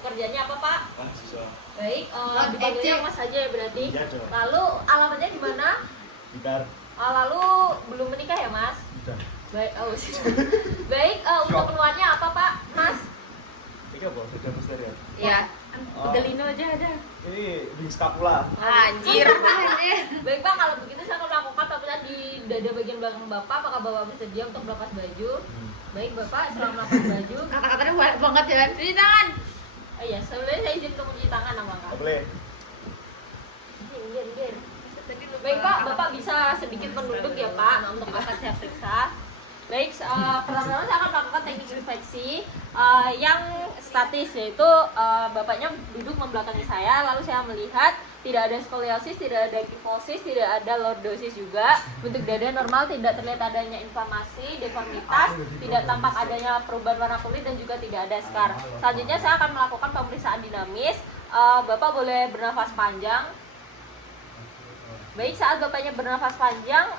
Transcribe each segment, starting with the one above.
Pekerjaannya apa Pak? Mahasiswa. Baik, dipanggilnya Mas saja ya berarti. Iya dong. Lalu alamatnya di mana? Gitar. Lalu belum menikah ya Mas? Udah. Baik, baik, untuk keluarnya apa Pak, Mas? Ini apa? Sudah misteri ya? Ya, Pegelino aja ada. Ini wings scapula. Anjir. Baik Pak, kalau begitu saya akan melakukan pemeriksaan di dada bagian belakang Bapak. Apakah Bapak bersedia untuk melepas baju? Baik Bapak, setelah melepas baju. Kata-katanya banyak banget ya. Cuci tangan. Oh iya, sebelumnya saya izin untuk mencuci tangan apa Kak? Boleh. Izin. Baik Pak, Bapak bisa sedikit menunduk ya Pak untuk akan saya periksa. Baik, pertama-tama saya akan melakukan teknik inspeksi yang statis, yaitu Bapaknya duduk membelakangi saya, lalu saya melihat tidak ada skoliosis, tidak ada kifosis, tidak ada lordosis juga. Bentuk dada normal, tidak terlihat adanya inflamasi, deformitas, tidak tampak adanya perubahan warna kulit, dan juga tidak ada scar. Selanjutnya saya akan melakukan pemeriksaan dinamis. Bapak boleh bernafas panjang. Baik, saat Bapaknya bernafas panjang,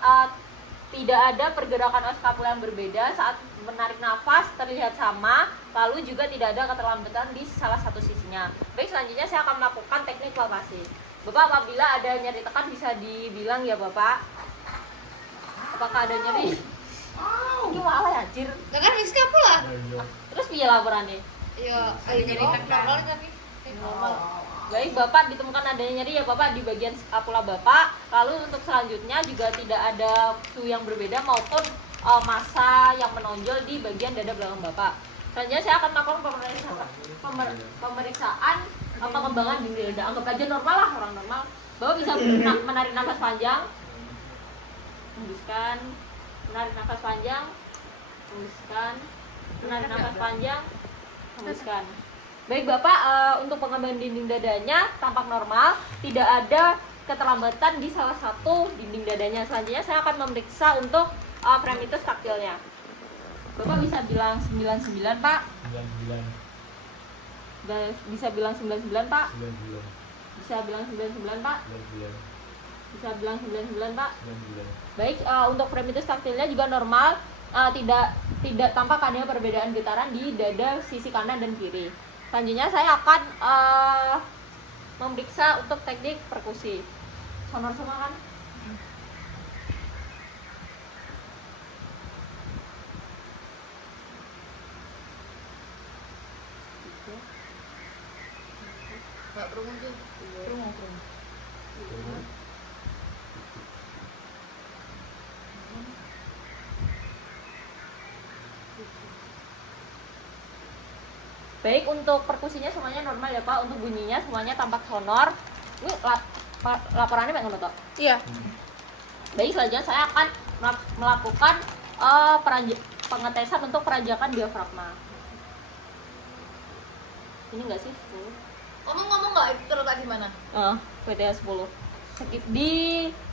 tidak ada pergerakan oskapula yang berbeda. Saat menarik nafas terlihat sama, lalu juga tidak ada keterlambatan di salah satu sisinya. Baik, selanjutnya saya akan melakukan teknik palpasi. Bapak, apabila ada nyeri tekan bisa dibilang ya Bapak. Apakah ada nyeri? Gimana ya, anjir? Lah kan wings scapula. Terus piye laporannya? Ya, ayo nyari normal tapi. Normal. Baik, Bapak ditemukan adanya nyeri ya Bapak di bagian skapula Bapak. Lalu untuk selanjutnya juga tidak ada suhu yang berbeda maupun massa yang menonjol di bagian dada belakang Bapak. Selanjutnya saya akan melakukan pemeriksaan pengembangan dinding dada. Anggap aja normal lah, orang normal. Bapak bisa menarik nafas panjang, hembuskan, menarik nafas panjang, hembuskan, menarik nafas panjang, hembuskan. Baik Bapak, untuk pengembangan dinding dadanya tampak normal, tidak ada keterlambatan di salah satu dinding dadanya. Selanjutnya saya akan memeriksa untuk fremitus taktilnya. Bapak bisa bilang 99 Pak? 99. Bisa bilang 99 Pak? 99. Bisa bilang 99 Pak? 99. Bisa bilang 99 Pak? 99. Baik, untuk fremitus taktilnya juga normal, tidak tampak adanya perbedaan getaran di dada sisi kanan dan kiri. Selanjutnya saya akan memeriksa untuk teknik perkusi. Sonor semua kan? Enggak perlu tuh. Perlu. Baik, untuk perkusinya semuanya normal ya Pak. Untuk bunyinya semuanya tampak sonor. Ini laporannya Pak Ngono? Iya. Baik, selanjutnya saya akan melakukan pengetesan untuk peranjakan diafragma. Ini enggak sih? 10. Ngomong-ngomong enggak itu terletak di mana? VTA 10.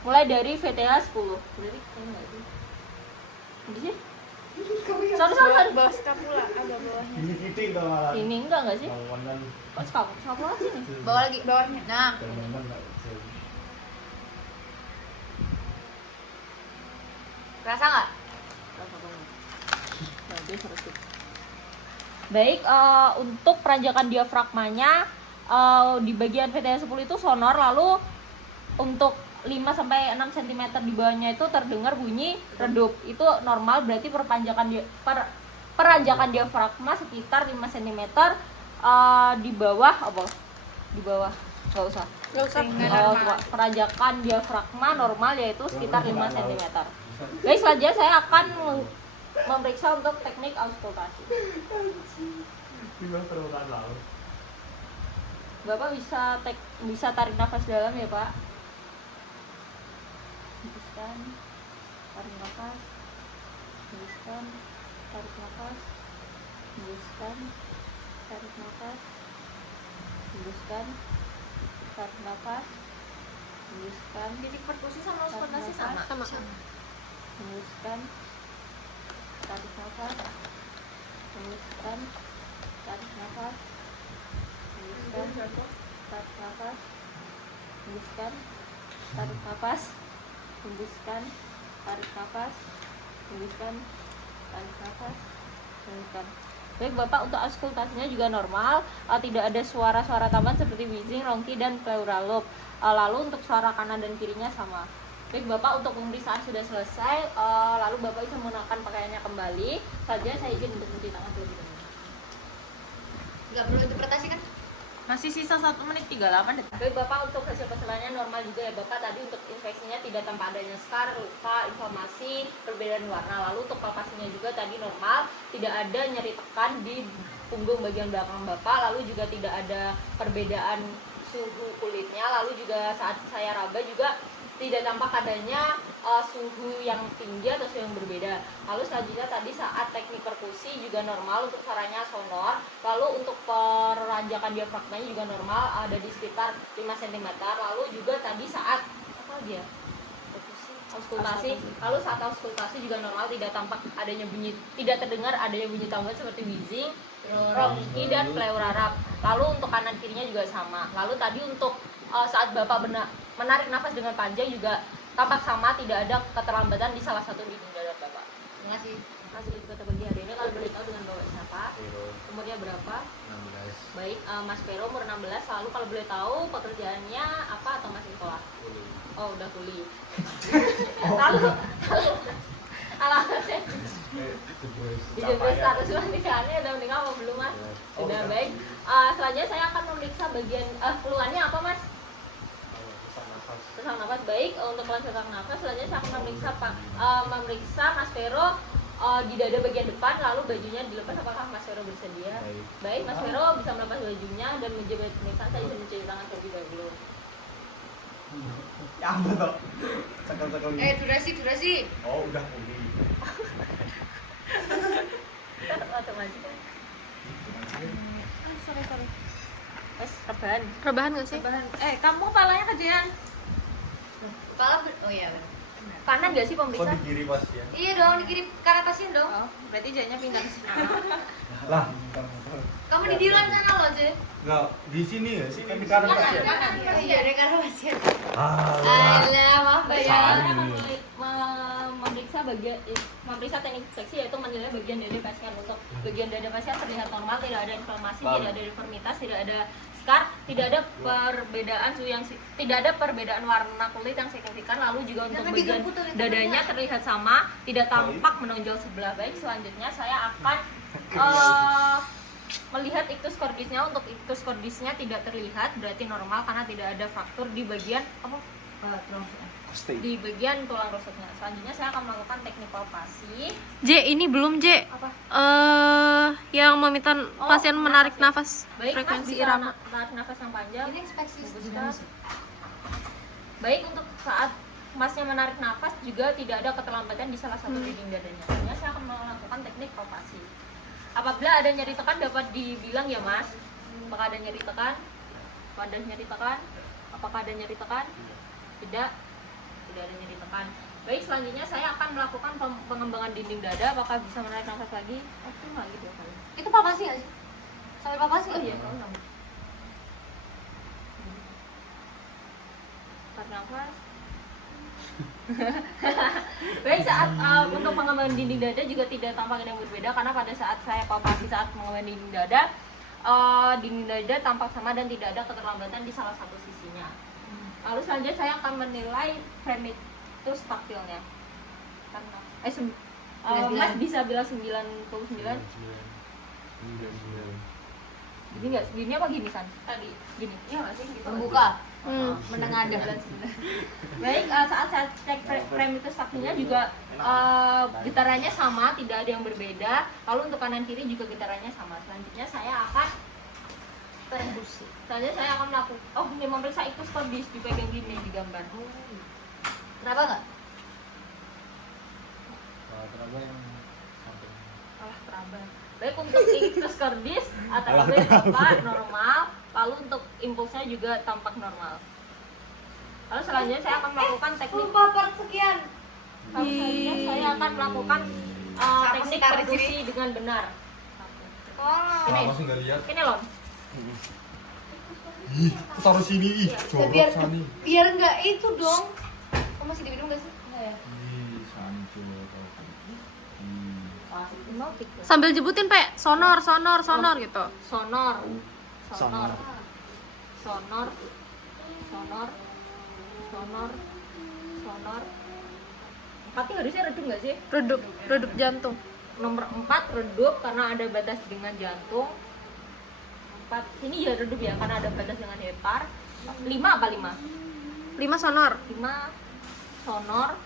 Mulai dari VTA 10. Berarti ini enggak sih? Ini sih? Sorry. Bawah scapula, agak bawahnya. Ini kiting dong malah. Ini enggak sih? Lawanan. Kok scapula sini? Bawah lagi, bawahnya. Nah, Lawanan enggak bisa. kerasa enggak? Baik, untuk peranjakan diafragmanya di bagian VTA 10 itu sonor, lalu untuk 5-6 cm di bawahnya itu terdengar bunyi redup. Itu normal, berarti peranjakan diafragma sekitar 5 cm. Di bawah apa? Di bawah enggak usah. Peranjakan diafragma normal yaitu sekitar 5 cm. Guys, selanjutnya saya akan memeriksa untuk teknik auskultasi. Gimana permukaan laut? Bapak bisa tarik nafas dalam ya Pak. Hembuskan, tarik nafas, hembuskan, tarik nafas, hembuskan, tarik nafas, hembuskan, tarik nafas, hembuskan. Titik perkusi sama auskultasi sama. Hembuskan, tarik nafas, hembuskan, tarik nafas, hembuskan, tarik nafas, hembuskan, tarik nafas, hembuskan, tarik nafas, hembuskan, tarik nafas, hembuskan. Baik Bapak, untuk auskultasinya juga normal, tidak ada suara-suara tambahan seperti wheezing, rongki, dan pleural lobe. Lalu untuk suara kanan dan kirinya sama. Baik Bapak, untuk pemeriksaan sudah selesai, lalu Bapak bisa menggunakan pakaiannya kembali. Saja saya izin untuk mencuci tangan terlebih dahulu. Nggak perlu interpretasi kan? Masih sisa 1 menit 38 detik. Baik Bapak, untuk hasil keseluruhannya normal juga ya Bapak. Tadi untuk infeksinya tidak tanpa adanya scar, luka, inflamasi, perbedaan warna. Lalu untuk palpasinya juga tadi normal, tidak ada nyeri tekan di punggung bagian belakang Bapak. Lalu juga tidak ada perbedaan suhu kulitnya. Lalu juga saat saya raba juga tidak tampak adanya suhu yang tinggi atau suhu yang berbeda. Lalu selanjutnya tadi saat teknik perkusi juga normal untuk suaranya sonor. Lalu untuk peranjakan diafragmanya juga normal, ada di sekitar 5 cm. Lalu juga tadi saat apa lagi ya? Auskultasi. Lalu saat auskultasi juga normal, tidak tampak adanya bunyi, tidak terdengar adanya bunyi tambahan seperti wheezing, rongki, dan pleural rap. Lalu untuk kanan kirinya juga sama. Lalu tadi untuk saat Bapak menarik nafas dengan panjang juga tampak sama, tidak ada keterlambatan di salah satu dinding dada Bapak. Terima kasih. Hasil kita bagi hari ini, kalau boleh tahu dengan Bapak siapa, Vero umurnya berapa? 16 Baik, Mas Vero umur 16. Lalu kalau boleh tahu pekerjaannya apa atau masih sekolah? kuliah. Oh, udah kuliah. Lalu alamatnya dijemput status pernikahannya udah menikah apa belum Mas? Oh, Sudah, udah. baik. Selanjutnya saya akan memeriksa bagian keluhannya apa Mas? Sesak nafas. Baik, untuk keluhan sesak nafas selanjutnya saya akan memeriksa Mas Vero di dada bagian depan, lalu bajunya dilepas. Apakah Mas Vero bersedia? Baik, Mas Vero bisa melepas bajunya dan menjawab pemeriksaan. Saya bisa mencuci tangan terlebih dahulu. Ya ampun toh. Cekel-cekel gitu. Durasi. Oh, udah kuliah. Otomatis. Sorry. Wes, rebahan. Rebahan gak sih? Rebahan. Kamu kepalanya kejean. Oh iya benar. Kanan gak sih Kok pemeriksaan? di kiri pasien? Iya dong, dikirim ke arah pasien dong. Oh, berarti jadinya pindah ke sini. Lah, Kamu di Dilan sana loh, Je. enggak di sini ya, sini di kanan pasien. Kanan. Iya, dari ke arah pasien. Ah. Alah, maaf Baik, ya. saya akan memeriksa teknik deteksi, yaitu menilai bagian dada pasien. Untuk bagian dada pasien terlihat normal, tidak ada inflamasi, tidak ada deformitas, tidak ada scar, tidak ada perbedaan suhu tidak ada perbedaan warna kulit yang signifikan. Lalu juga untuk Jangan bagian digebut tuh, dadanya terlihat sama, tidak tampak menonjol sebelah. Baik, selanjutnya saya akan melihat ictus cordisnya. Untuk ictus cordisnya tidak terlihat, berarti normal karena tidak ada fraktur di bagian di bagian tulang rusuknya. Selanjutnya saya akan melakukan teknik palpasi. J, ini belum J. Apa? Yang meminta pasien menarik nafas. nafas Baik, Mas, frekuensi bisa irama. menarik nafas yang panjang. Ini inspeksi Bagus, dinamis. Kak. Baik, untuk saat Masnya menarik nafas juga tidak ada keterlambatan di salah satu dinding dadanya. Selanjutnya saya akan melakukan teknik palpasi. Apabila ada nyeri tekan dapat dibilang ya Mas. Apakah ada nyeri tekan? Apakah ada nyeri tekan? Apakah ada nyeri tekan? Tidak. Tidak ada nyeri tekan. Baik, selanjutnya saya akan melakukan pengembangan dinding dada. Apakah bisa menarik nafas lagi? Optimal gitu ya kali. Itu palpasi nggak sih? Sampai palpasi Oh nggak? iya, tahu nggak? Tarik nafas. Baik, saat untuk pengembangan dinding dada juga tidak tampak ada yang berbeda, karena pada saat saya palpasi saat pengembangan dinding dada tampak sama dan tidak ada keterlambatan di salah satu sisinya. Lalu selanjutnya saya akan menilai fremitus taktilnya. Mas bisa bilang 99? Gini nggak? Gini apa gini San? Tadi gini. Iya nggak sih? Gitu Membuka. nggak sih? Menengadah. Baik, saat saya cek fremitus taktilnya juga getarannya sama, tidak ada yang berbeda. Lalu untuk kanan kiri juga getarannya sama. Selanjutnya saya akan perbusi. Selanjutnya saya akan melakukan ini memeriksa ictus cordis, dipegang gini di gambar. Kenapa nggak? Teraba yang samping. Teraba. Baik, untuk ictus cordis atau tampak normal. Lalu untuk impulsnya juga tampak normal. Lalu selanjutnya saya akan melakukan teknik part sekian. Lalu selanjutnya saya akan melakukan teknik taruh di perkusi dengan benar. Oh. Ini. Masih nggak lihat? Ini loh. Ih, taruh sini ih, biar jorok Sani. biar nggak itu dong. Kamu masih diminum nggak sih? Nggak ya. Ih, Sani jorok. Sambil jebutin, Pe. Sonor, sonor, sonor gitu. Sonor. Sonor. Sonor. Sonor. Sonor. Sonor. 4 harusnya redup nggak sih? Redup, redup jantung. Nomor 4 redup karena ada batas dengan jantung. 4 ini ya redup ya karena ada batas dengan hepar. 5 apa 5? 5 sonor. 5 sonor.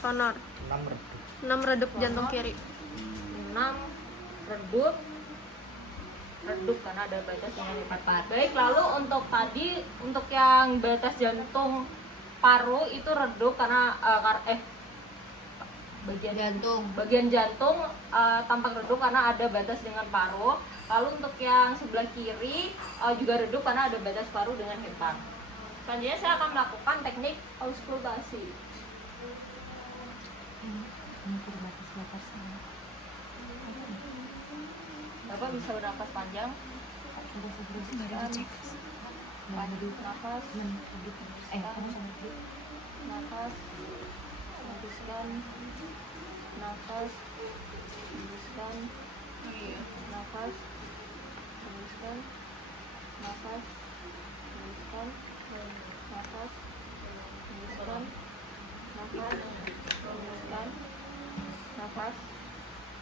Sonor. 6 redup. 6 redup jantung kiri. 6 redup. Redup karena ada batas dengan hepar. Baik, lalu untuk tadi untuk yang batas jantung paru itu redup karena bagian jantung tampak redup karena ada batas dengan paru. Lalu untuk yang sebelah kiri juga redup karena ada batas paru dengan hepar. Selanjutnya saya akan melakukan teknik auskultasi. Bapak bisa bernafas panjang. Nafas. Nafas. Hembuskan. Nafas. Hembuskan. Nafas. Hembuskan. Nafas. Hembuskan. Nafas. Hembuskan. Nafas. Hembuskan. Nafas. Hembuskan. Nafas.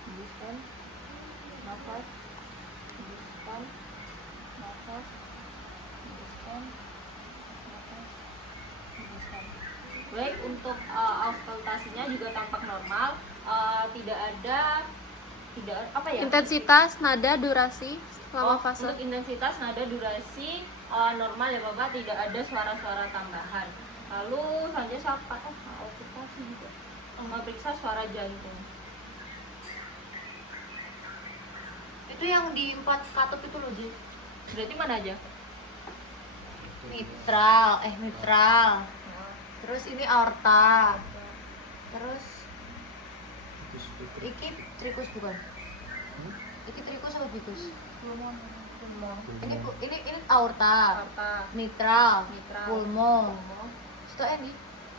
Hembuskan. Nafas. Hembuskan. Nafas. Hembuskan. Baik, untuk auskultasinya juga tampak normal. Tidak ada apa ya? Intensitas, nada, durasi selama fase. Untuk intensitas, nada, durasi normal ya Bapak, tidak ada suara-suara tambahan. Lalu selanjutnya saya akan auskultasi juga. Memeriksa suara jantung. Itu yang di 4 katup itu loh, Ji. Berarti mana aja? Mitral. Terus ini aorta. Terus iki trikus bukan? Iki trikus apa bikus? Ini aorta. Aorta. Mitral. Mitral. Pulmo. Pulmo. Itu ini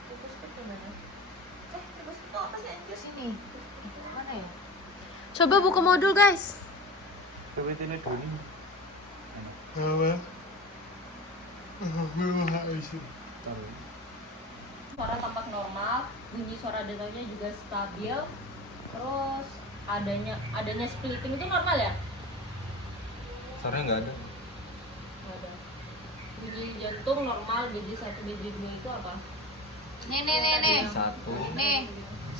Trikus itu mana? Trikus itu apa sih? di sini. Mana ya? Coba buka modul, guys. PWT-nya dulu. Suara tampak normal, bunyi suara dentanya juga stabil. Terus adanya splitting itu normal ya? Suaranya nggak ada. Nggak ada. Bunyi jantung normal, biji 1, biji 2 itu apa? Nih. Satu. Nih.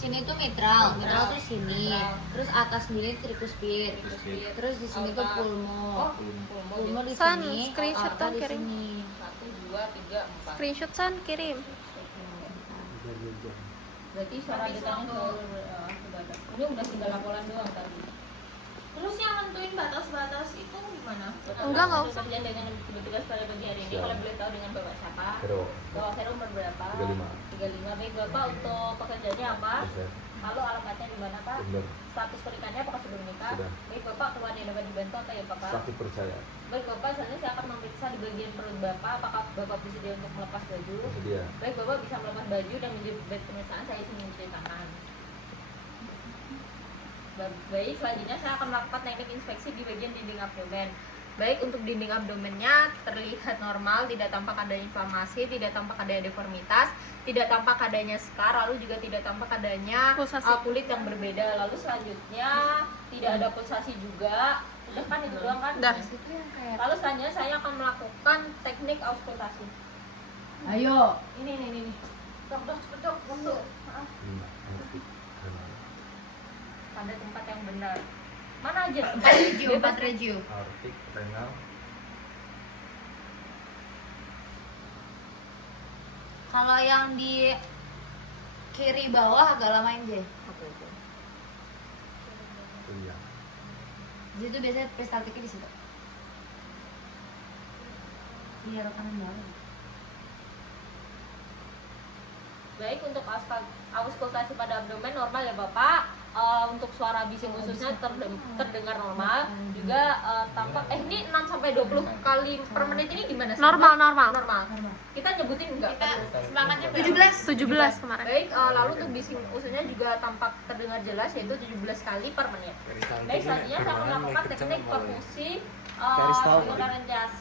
Sini tuh mitral tuh sini. Mitral. Terus atas sini trikus pit. Terus di sini tuh Aorta. pulmo. Oh, pulmo. Pulmo di San, sini. screenshot aorta dong, di kirim. sini. 1, 2, 3, 4. Screenshot San, kirim. Berarti suara dentanya sudah ada. Ini udah tinggal laporan doang tadi. Terus yang nentuin batas-batas itu gimana? Enggak, nggak usah. Kerjaan dengan tugas pada pagi hari ini, kalau boleh tahu dengan Bapak siapa? Vero. Bapak Vero umur berapa? 35. 35. Baik Bapak, untuk pekerjaannya apa? Lalu alamatnya di mana Pak? Benar. Status pernikahannya apakah sudah menikah? Sudah. Baik Bapak, keluarga yang dapat dibantu apa ya Bapak? Sakit percaya. Baik Bapak, selanjutnya saya akan memeriksa di bagian perut Bapak, apakah Bapak bersedia untuk melepas baju? Bersedia. Baik Bapak bisa melepas baju dan menjadi bed pemeriksaan, saya isi menceritakan. Baik, selanjutnya saya akan melakukan teknik inspeksi di bagian dinding abdomen. Baik, untuk dinding abdomennya terlihat normal, tidak tampak adanya inflamasi, tidak tampak adanya deformitas, tidak tampak adanya skar, lalu juga tidak tampak adanya Pulsasi. kulit yang berbeda. Lalu selanjutnya tidak ada pulsasi juga. Udah kan itu doang kan? Udah. Itu yang kayak Lalu selanjutnya saya akan melakukan teknik auskultasi. ayo. Ini. Dok, cepet dok, waktu. Maaf. Pada tempat yang benar. Mana aja? Regio, 4 regio. Aortik, renal. Kalau yang di kiri bawah agak lamain J. Oke. Iya. Jadi itu biasanya peristaltiknya di situ. Iya, rekanan bawah. Baik, untuk auskultasi pada abdomen normal ya Bapak. untuk suara bising ususnya terdengar normal, juga tampak ini 6 sampai 20 kali per menit ini gimana sih? Normal. Normal. Kita nyebutin enggak? Kita semangatnya 17. 17 kemarin. Baik, lalu untuk bising ususnya juga tampak terdengar jelas, yaitu 17 kali per menit. Baik, selanjutnya saya akan melakukan teknik perkusi menggunakan jas.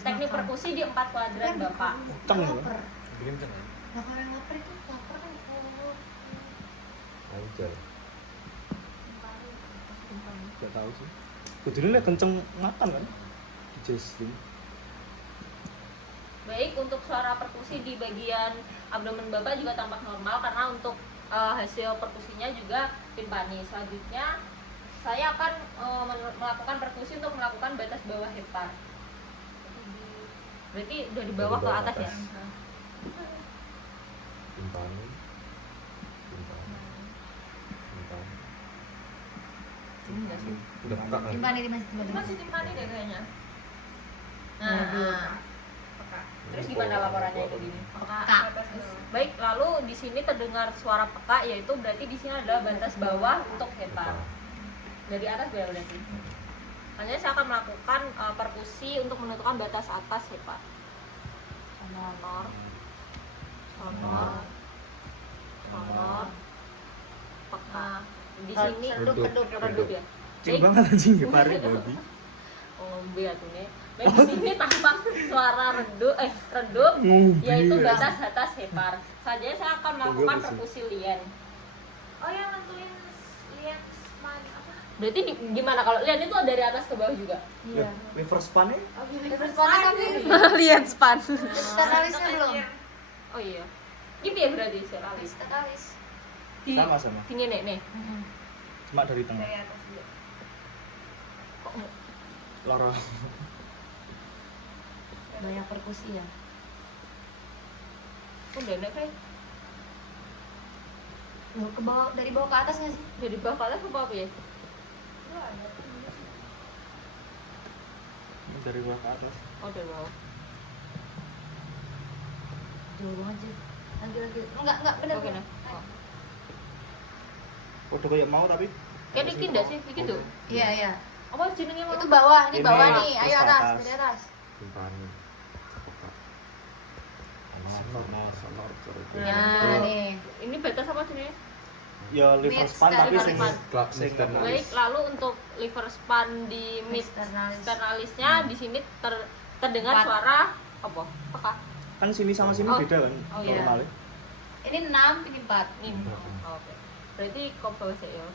Teknik perkusi di 4 kuadran Bapak. Kenceng ya. Lapar. Bikin kenceng ya. Nah, kalau yang lapar itu lapar kan Lancar. Gak tahu sih. Kudune lek kenceng makan kan. Justin. Baik, untuk suara perkusi di bagian abdomen Bapak juga tampak normal karena untuk hasil perkusinya juga timpani. Selanjutnya saya akan melakukan perkusi untuk melakukan batas bawah hepar. Berarti udah di bawah ke atas ya? Timpani. Ini enggak sih? Udah buka kan? timpani di itu masih timpani deh kayaknya. Nah, Terus gimana laporannya itu gini? Peka. Baik, lalu di sini terdengar suara peka, yaitu berarti di sini adalah batas bawah untuk hepar. Dari atas berarti. Hanya saya akan melakukan perkusi untuk menentukan batas atas hepar. Sonor, peka. Di sini redup ya. Cing banget anjing ya pare babi. Ngombe atuh Baik, di sini tampak suara redup, Ngombe. yaitu batas atas hepar. Selanjutnya saya akan melakukan Ngombe, perkusi lien. Oh, yang nentuin lihat span apa? Berarti gimana kalau lien itu dari atas ke bawah juga? Iya. Liver span-nya Oh, Liver span tapi Lihat span. steralisnya belum. Oh iya. Gitu ya berarti seralis. Steralis. Di sama. di nek. Cuma dari tengah. Dari atas juga. Kok Lara. Banyak perkusi ya. udah nek kayak Loh, ke bawah dari bawah ke atas nggak sih? dari bawah ke atas ke bawah ya? Dari bawah ke atas. Oh dari bawah. Jauh banget sih. Lagi. Enggak benar. Oke nah. Oh. Udah kayak mau tapi Kayak dikit nggak sih? Dikit tuh. Iya. Apa jenengnya mau? Itu bawah, ini Ini, bawah nih. terus Ayo ke atas, atas. dari atas. timpani. Sonor. Nah, nih. Ini batas apa jenengnya? Ya liver span tapi Liver sing span. Baik, lalu untuk liver span di mid Sternalis. sternalisnya di sini terdengar Empat. suara apa? Peka. kan sini sama sini Oh. beda kan Oh, iya. normalnya. Ini 6, ini 4. Nih. Oh, oke. Berarti kok bawah sih ya?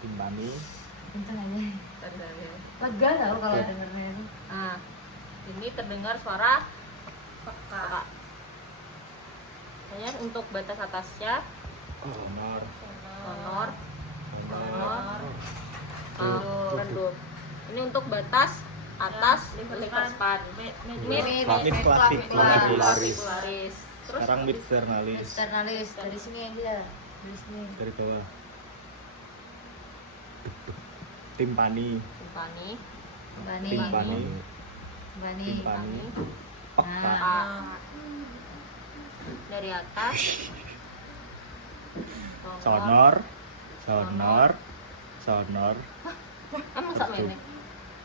Timpani. Kenceng aja. Terdengar. Lega tau kalau dengernya itu. Nah, ini terdengar suara peka. Kemudian untuk batas atasnya Sonor. honor, redup. Ini untuk batas atas liver span. Mid clavicularis. Terus Sekarang mid sternalis. Sternalis dari sini aja. Dari sini. Dari bawah. Timpani. timpani, Bani. Timpani. Bani. Timpani. Peka. peka. Dari atas Sonor. Emang sampai ini?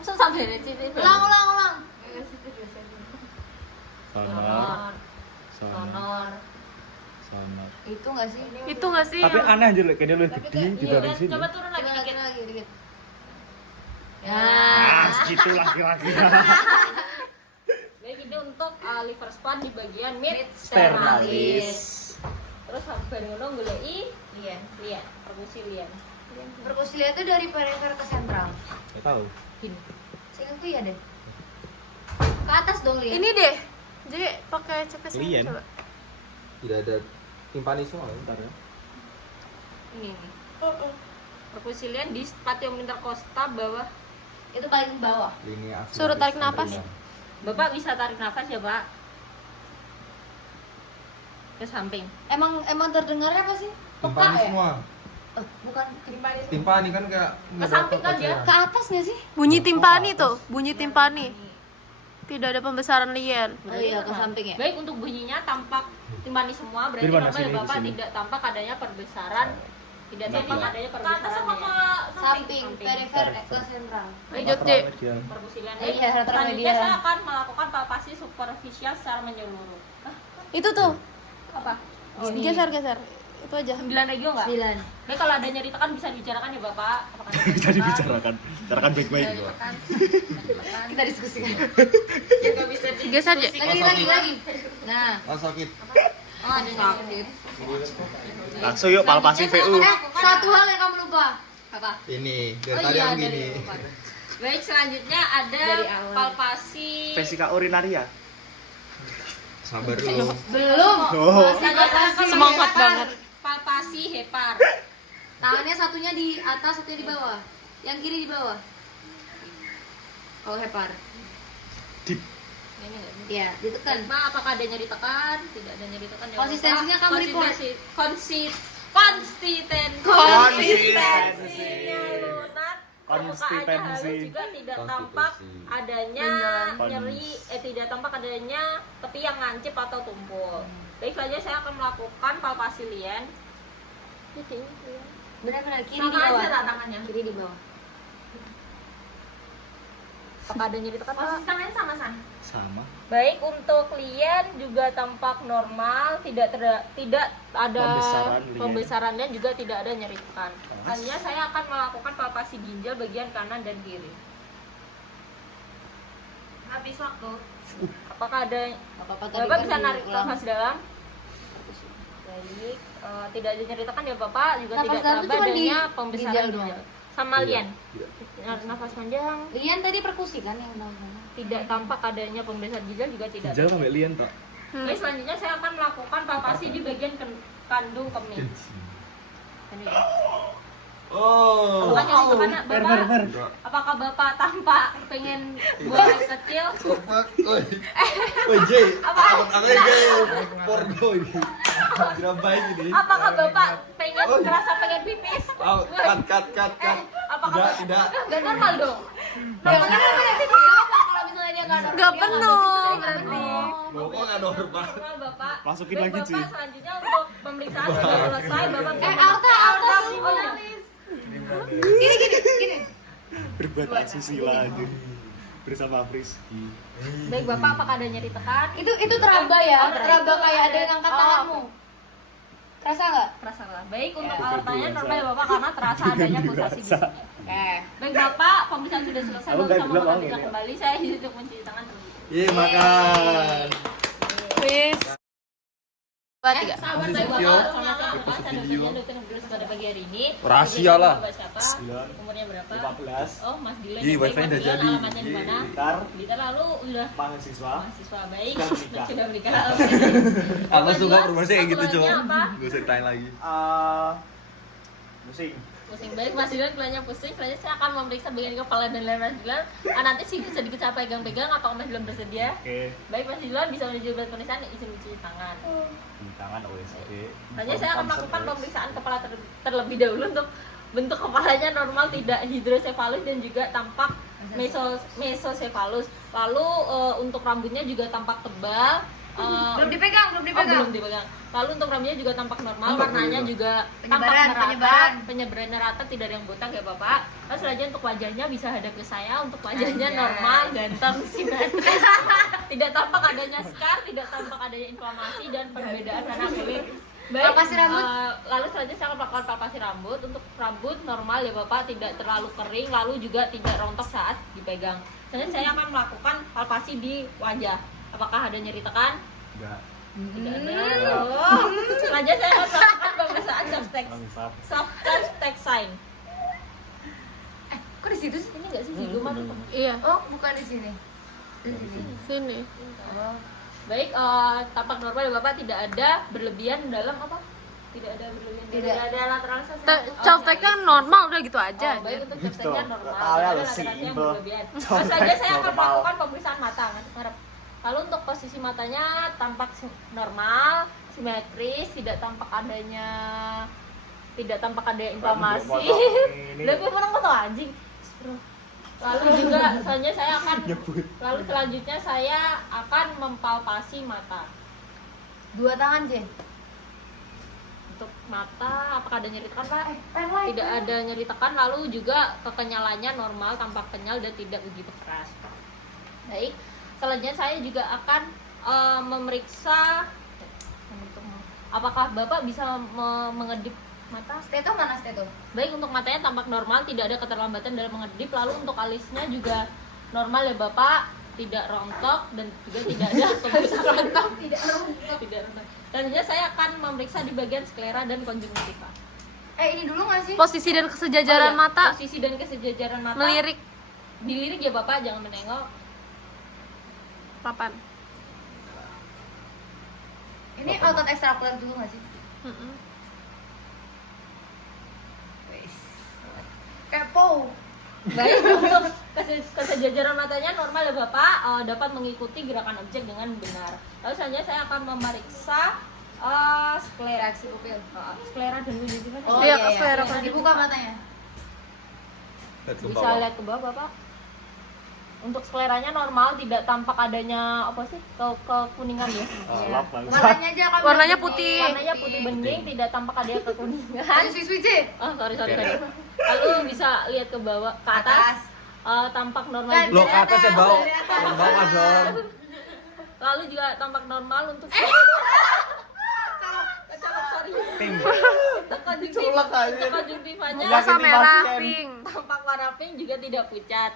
Masa sampai ini sih? Ulang. Sonor. Itu enggak sih? Itu nggak sih? Tapi yang- aneh aja loh, kayaknya lebih Tapi gede kayak- dibanding sini. Coba turun lagi dikit. Dikit. Ya. Ah, segitu laki-laki. Baik, ini untuk liver span di bagian mid Sternalis. sternalis. Terus sampai ngono goleki Iya. lian, perkusi lian. Perkusi lihat itu dari perifer ke sentral. Nggak tahu. Gini. Seingatku ya deh. Ke atas dong lihat. Ini deh. Jadi pakai CPS Lien. coba. Tidak ada timpani semua ya? Bentar ya. Ini nih. Perkusi lian di spatium intercosta bawah. Itu paling bawah. Lini aksi Suruh tarik napas. Bapak bisa tarik nafas ya, Pak? Ke samping. Emang terdengarnya apa sih? Peka Timpani ya? semua. Bukan timpani. Timpani kan kayak Ke samping kan dia? Ke atas nggak sih? Bunyi timpani tuh, bunyi timpani. Tidak ada pembesaran lien. Oh iya, ke samping ya. Baik, untuk bunyinya tampak timpani semua, berarti Di mana? normal ya Sini, Bapak, sini. tidak tampak adanya perbesaran, tidak tampak adanya Ke atas perbesaran sama ke lien. Samping, perifer, ke sentral. Lanjut, J. Medial. Perbusilan. Iya, lateral Selanjutnya medial. saya akan melakukan palpasi superficial secara menyeluruh. Itu tuh. Apa? Geser. Itu aja. 9 regio nggak? 9. Jadi kalau ada nyeri tekan bisa dibicarakan ya Bapak. Apakah ada Bisa dibicarakan. Bicarakan baik-baik. Nyeri tekan? Kita diskusikan. Ya nggak bisa Geser aja. Lagi. Nah, Oh sakit. oh ada sakit. Langsung yuk palpasi VU. Satu hal yang kamu lupa. Apa? Ini dari Oh tadi iya, yang ada gini. lupa. Baik, selanjutnya ada Dari awal. palpasi. Vesika urinaria. Sabar dulu. Belum. Oh. Semangat banget. Palpasi hepar. Tangannya satunya di atas, satunya di bawah. Yang kiri di bawah. Kalau hepar. Deep. Ini nggak sih? Iya, ditekan. Ma, apakah ada nyeri tekan? Tidak ada nyeri tekan. ya, Konsistensinya Bapak. kamu report. Konsistensinya lunak. Permukaannya halus Konsistensi. juga tidak tampak Konstitusi. adanya nyeri, tidak tampak adanya tepi yang ngancip atau tumpul. Baik, selanjutnya saya akan melakukan palpasi lien. Benar-benar kiri di Sama bawah. aja lah tangannya. Kiri di bawah. Apakah ada nyeri tekan? Pak? Posisi tangannya sama San. Sama. Baik, untuk lien juga tampak normal, tidak ada Pembesaran lien. pembesaran lien, juga tidak ada nyeri tekan. Selanjutnya saya akan melakukan palpasi ginjal bagian kanan dan kiri. Habis waktu. Apakah ada Apa-apa tadi Bapak kan bisa narik diulang. nafas dalam? Baik, tidak ada nyeri tekan ya Bapak, juga Nafas tidak dalam teraba tuh cuma di adanya ginjal pembesaran doang. ginjal. Sama Iya. lien. Nafas panjang, Lian tadi perkusi kan yang bawah. tidak tampak adanya pembesaran ginjal, juga tidak. Ginjal sampai lien tak. Baik, selanjutnya saya akan melakukan palpasi di bagian kandung kemih. Ini ya. Oh. Apakah nyeri tekan, Bapak? Enggak. Apakah Bapak tampak pengen buang air kecil? Oi. Oi, J. Apa porno ini. Tidak baik ini. Apakah Bapak pengen pipis? Oh, cut. Apakah Tidak. Gak normal dong. Normalnya apa kalau misalnya dia nggak Nggak penuh berarti. Loh, kok nggak normal? Normal Bapak. Masukin Baik, lagi, Ci. Bapak, selanjutnya untuk pemeriksaan sudah selesai. Bapak bisa Alta. Gini. Berbuat asusila aja. Bersama Frisky. Baik Bapak, apakah ada nyeri tekan? Itu teraba ya, Oh, teraba kayak ada yang angkat Oh, tanganmu. Terasa nggak? Terasa lah. Baik, untuk aortanya normal ya Bapak, karena terasa adanya pulsasi di sini. Oke. Baik Bapak, pemeriksaan sudah selesai. Aku Bapak nggak bisa bilang melakukan ini. kembali. Saya untuk mencuci tangan terlebih. Iya, makan. Wis. 2, 3. Sahabat baik Bapak, selamat siang. Saya dokternya Dokter Nurul pada pagi hari ini. Rahasia lah. Bapak siapa? Umurnya berapa? 15. Oh, Mas Dilan. Ih, Baik, wifi Mas udah Dilan, jadi. alamatnya di mana? Blitar. Blitar, lalu udah Mahasiswa. mahasiswa baik. Sudah menikah. Sudah menikah. Aku suka promosi kayak gitu, Cok. Keluhannya apa? Gak usah ditanya lagi. Pusing. Pusing baik, Mas Dilan keluhannya pusing. Selanjutnya saya akan memeriksa bagian kepala dan leher Mas Dilan. Nanti sedikit saya pegang-pegang, apakah Mas Dilan bersedia? Oke. Baik, Mas Dilan bisa menuju berat pemeriksaan, izin mencuci tangan. Di tangan OSD. Selanjutnya saya akan melakukan pemeriksaan kepala terlebih dahulu untuk bentuk kepalanya normal, tidak hidrosefalus dan juga tampak mesosefalus. Lalu untuk rambutnya juga tampak tebal. Belum dipegang. Oh, belum dipegang. Lalu untuk rambutnya juga tampak normal, warnanya juga tampak Penyebaran, merata, penyebarannya rata, tidak ada yang botak ya Bapak. Lalu selanjutnya untuk wajahnya bisa hadap ke saya, untuk wajahnya normal, ganteng, simetris, tidak tampak adanya scar, tidak tampak adanya inflamasi dan perbedaan warna kulit. Baik, Palpasi rambut? lalu selanjutnya saya akan melakukan palpasi rambut. Untuk rambut normal ya Bapak, tidak terlalu kering, lalu juga tidak rontok saat dipegang. Selanjutnya saya akan melakukan palpasi di wajah. Apakah ada nyeri tekan? Enggak. Tidak ada. Oh. Selanjutnya saya akan melakukan pemeriksaan Bangsat. soft touch text sign. Kok di situ sih? Ini enggak sih hidungan? Iya, Oh, bukan di sini. sini. Baik, tampak normal ya Bapak, tidak ada berlebihan dalam apa? Tidak ada berlebihan. Tidak. ada lateral sesat. Conteknya normal udah gitu aja. Oh, baik, untuk Gitu. chopsticknya normal. Tahu ya, Tidak ada lu lateral yang simpel. berlebihan. Contek Selanjutnya saya akan normal. melakukan pemeriksaan mata. Ngarep. Lalu untuk posisi matanya tampak normal, simetris, tidak tampak adanya inflamasi. Ini. Lebih menang foto anjing. Lalu juga selanjutnya saya akan mempalpasi mata. 2 tangan, Jen. Untuk mata, apakah ada nyeri tekan, Pak? Tidak ada nyeri tekan, lalu juga kekenyalannya normal, tampak kenyal dan tidak begitu keras. Baik, selanjutnya saya juga akan memeriksa apakah Bapak bisa mengedip mata. Steto mana steto? Baik, untuk matanya tampak normal, tidak ada keterlambatan dalam mengedip. Lalu untuk alisnya juga normal ya Bapak, tidak rontok dan juga tidak ada rontok. Tidak rontok. Selanjutnya saya akan memeriksa di bagian sklera dan konjungtiva. Ini dulu nggak sih? Posisi dan kesejajaran mata Posisi dan kesejajaran mata. melirik Dilirik ya Bapak, jangan menengok. papan. Ini otot ekstrakuler dulu nggak sih? Mm-mm. Wes. Kepo. Baik, untuk kesejajaran matanya normal ya Bapak, dapat mengikuti gerakan objek dengan benar. Lalu selanjutnya saya akan memeriksa sklera, Reaksi pupil. sklera dan konjungtiva. Oh Iya, iya, iya. sklera. Dibuka matanya. Lihat ke Bisa bawah. lihat ke bawah Bapak. Untuk skleranya normal, tidak tampak adanya apa sih kekuningan ya. Lap bangsa. Warnanya aja kan. Warnanya putih. Warnanya putih bening, tidak tampak adanya kekuningan. Switch je. Oh sorry. Lalu bisa lihat ke bawah, ke atas. Tampak normal Kan, juga. Lo ke atas ya bawah. Ke bawah dong. Lalu juga tampak normal untuk sorry. Untuk konjungtivanya Masa Yakin merah, dipastikan. pink. tampak warna pink juga tidak pucat.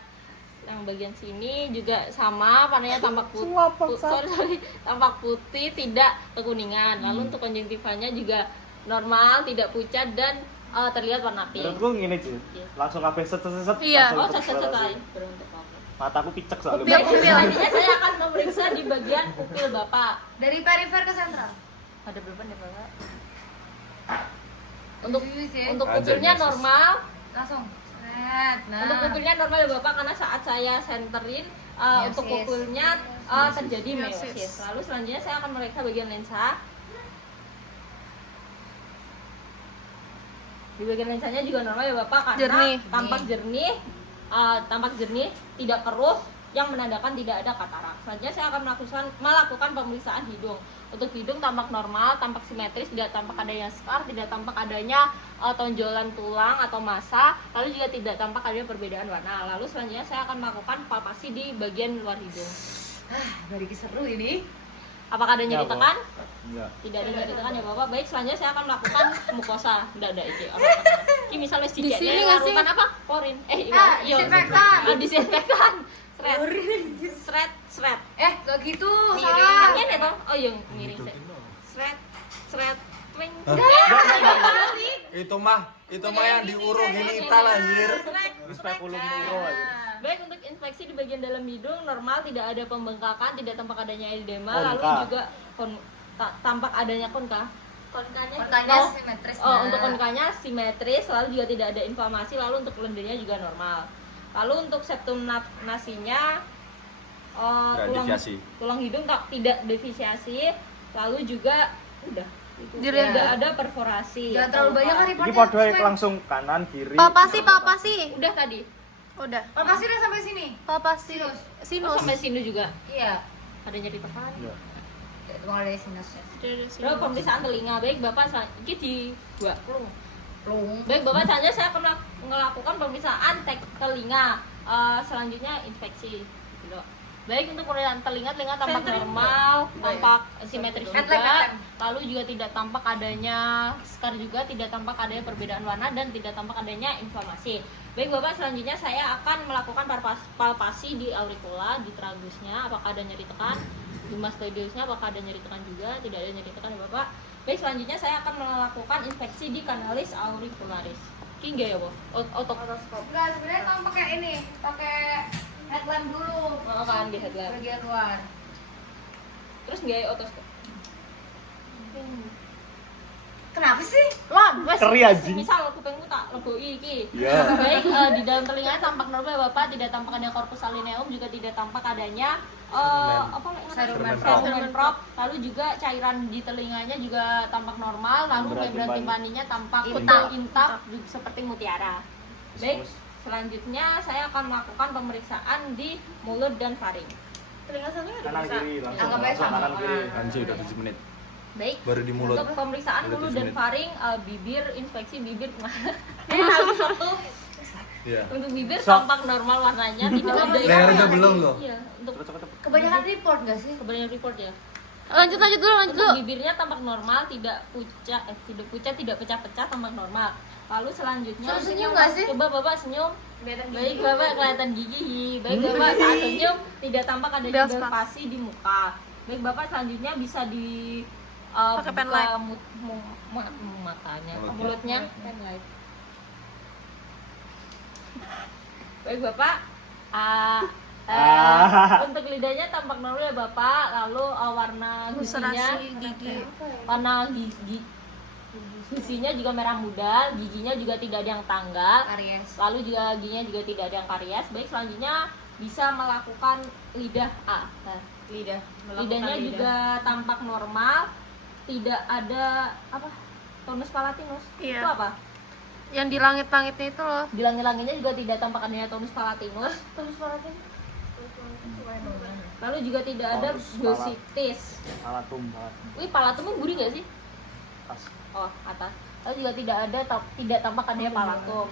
Yang bagian sini juga sama, warnanya tampak putih, tampak putih, tidak kekuningan. Lalu untuk konjungtivanya juga normal, tidak pucat dan terlihat warna pink. Menurutku ngene sih. Iya. Langsung kabeh set. Iya. Oh, langsung set eksplorasi. beruntuk. Oke. Mataku picek soalnya. Pupil, pupil. Selanjutnya saya akan memeriksa di bagian pupil Bapak. Dari perifer ke sentral. Ada berapa nih Bapak? Untuk Ya. untuk Ajar, pupilnya Yesus. normal. Langsung. Seret. Nah. Untuk pupilnya normal ya Bapak, karena saat saya senterin Meiosis. untuk pupilnya terjadi Meiosis. meiosis. Lalu selanjutnya saya akan memeriksa bagian lensa. Di bagian lensanya juga normal ya Bapak, karena Jernih. tampak jernih, tidak keruh, yang menandakan tidak ada katarak. Selanjutnya saya akan melakukan pemeriksaan hidung. Untuk hidung tampak normal, tampak simetris, tidak tampak adanya scar, tidak tampak adanya tonjolan tulang atau massa, lalu juga tidak tampak adanya perbedaan warna. Lalu selanjutnya saya akan melakukan palpasi di bagian luar hidung. Dari seru ini. Apakah ada nyeri Ya, Bu. tekan? Enggak. Tidak ada nyeri tekan ya Bapak. Baik, selanjutnya saya akan melakukan mukosa. Tidak ada iki. Ini misalnya Di sini sedikitnya nggak sih? larutan apa? Klorin. Disinfektan. Disinfektan. Sret. Gak gitu. Salah. Salah. Ini toh. Oh, yang miring. Sret. Twing. Itu mah yang diurung genital anjir. Wis 40 euro aja. Baik, untuk inspeksi di bagian dalam hidung normal, tidak ada pembengkakan, tidak tampak adanya edema, Konka. lalu juga tampak adanya konka. Konkanya Oh, simetris. Oh, untuk konkanya simetris, lalu juga tidak ada inflamasi, lalu untuk lendirnya juga normal. Lalu untuk septum nasinya Nggak deviasi. tulang hidung tidak devisiasi, lalu juga udah itu. Jadi Tidak ada perforasi. Jangan terlalu banyak kan Ini reportnya. padha ae langsung kanan kiri. Palpasi. Udah tadi. Udah. Pasti udah sampai sini. Palpasi. Oh, Sinus. sampai sini juga. Iya. Ada nyeri tekan. Iya. Cuma dari sinus. Lalu pemeriksaan telinga. Baik, Bapak ini di dua plung. Plung. Baik, Bapak selanjutnya saya akan melakukan pemeriksaan telinga. Selanjutnya infeksi. Gitu. Baik, untuk pemeriksaan telinga tampak normal, tampak simetris juga. Lalu juga tidak tampak adanya scar juga, tidak tampak adanya perbedaan warna dan tidak tampak adanya inflamasi. Baik Bapak, selanjutnya saya akan melakukan palpasi di auricula, di tragusnya, apakah ada nyeri tekan, di mastoideusnya apakah ada nyeri tekan juga, tidak ada nyeri tekan ya Bapak. Baik, selanjutnya saya akan melakukan inspeksi di kanalis auricularis. Kingga ya, Bu? Otoskop. Enggak, sebenarnya kamu pakai ini, pakai headlamp dulu. Oh, kan di headlamp. Bagian luar. Terus nggak ya otoskop? Kenapa sih? Lah, wes. Keri, anjing. Misal kupingku tak leboi iki. Iya. Baik, di dalam telinga tampak normal ya Bapak, tidak tampak adanya corpus salineum, juga tidak tampak adanya serumen prop. Lalu juga cairan di telinganya juga tampak normal, lalu Membran membran timpani. timpaninya tampak Intak. intak seperti mutiara. Baik, selanjutnya saya akan melakukan pemeriksaan di mulut dan faring. Telinga satu nggak Kanan diperiksa? kiri langsung. Anggap aja Langsung sama. kanan kiri. Anjir udah 7 menit. Baik. Baru di mulut. Untuk pemeriksaan Udah mulut 7 dan menit. faring, bibir, inspeksi bibir. Ini harus satu. Iya. Untuk bibir Sok. tampak normal warnanya, tidak ada yang Lehernya belum loh. Iya, untuk Cepet cepet cepet. Kebanyakan report nggak sih? kebanyakan report ya. Lanjut dulu. Untuk bibirnya tampak normal, tidak pucat, tidak pecah-pecah, tampak normal. Lalu selanjutnya Suruh senyum nggak sih? Coba Bapak senyum. Kelihatan gigi. Baik Bapak kelihatan gigi. Baik Bapak saat senyum tidak tampak adanya Bias pas. palpasi di muka. Baik Bapak selanjutnya bisa di Pakai pen light. matanya, Mulutnya. mulutnya pen light. Baik Bapak. Untuk lidahnya tampak normal ya Bapak. Lalu warna giginya Ulcerasi gigi. warna gusinya juga merah muda, giginya juga tidak ada yang tanggal, Aries. lalu juga giginya juga tidak ada yang karies. Baik, selanjutnya bisa melakukan lidah A. Nah, Lidah. lidahnya juga tampak normal, tidak ada apa tonus palatinus. Iya. Itu apa? Yang di langit-langitnya itu loh. Di langit-langitnya juga tidak tampak adanya tonus palatinus, Terus palatin. lalu juga tidak ada Tonus bursitis. Palatum. Wih, palatumnya gurih nggak sih? Pas. Oh, atas. Lalu juga tidak ada tidak tampak adanya palatum.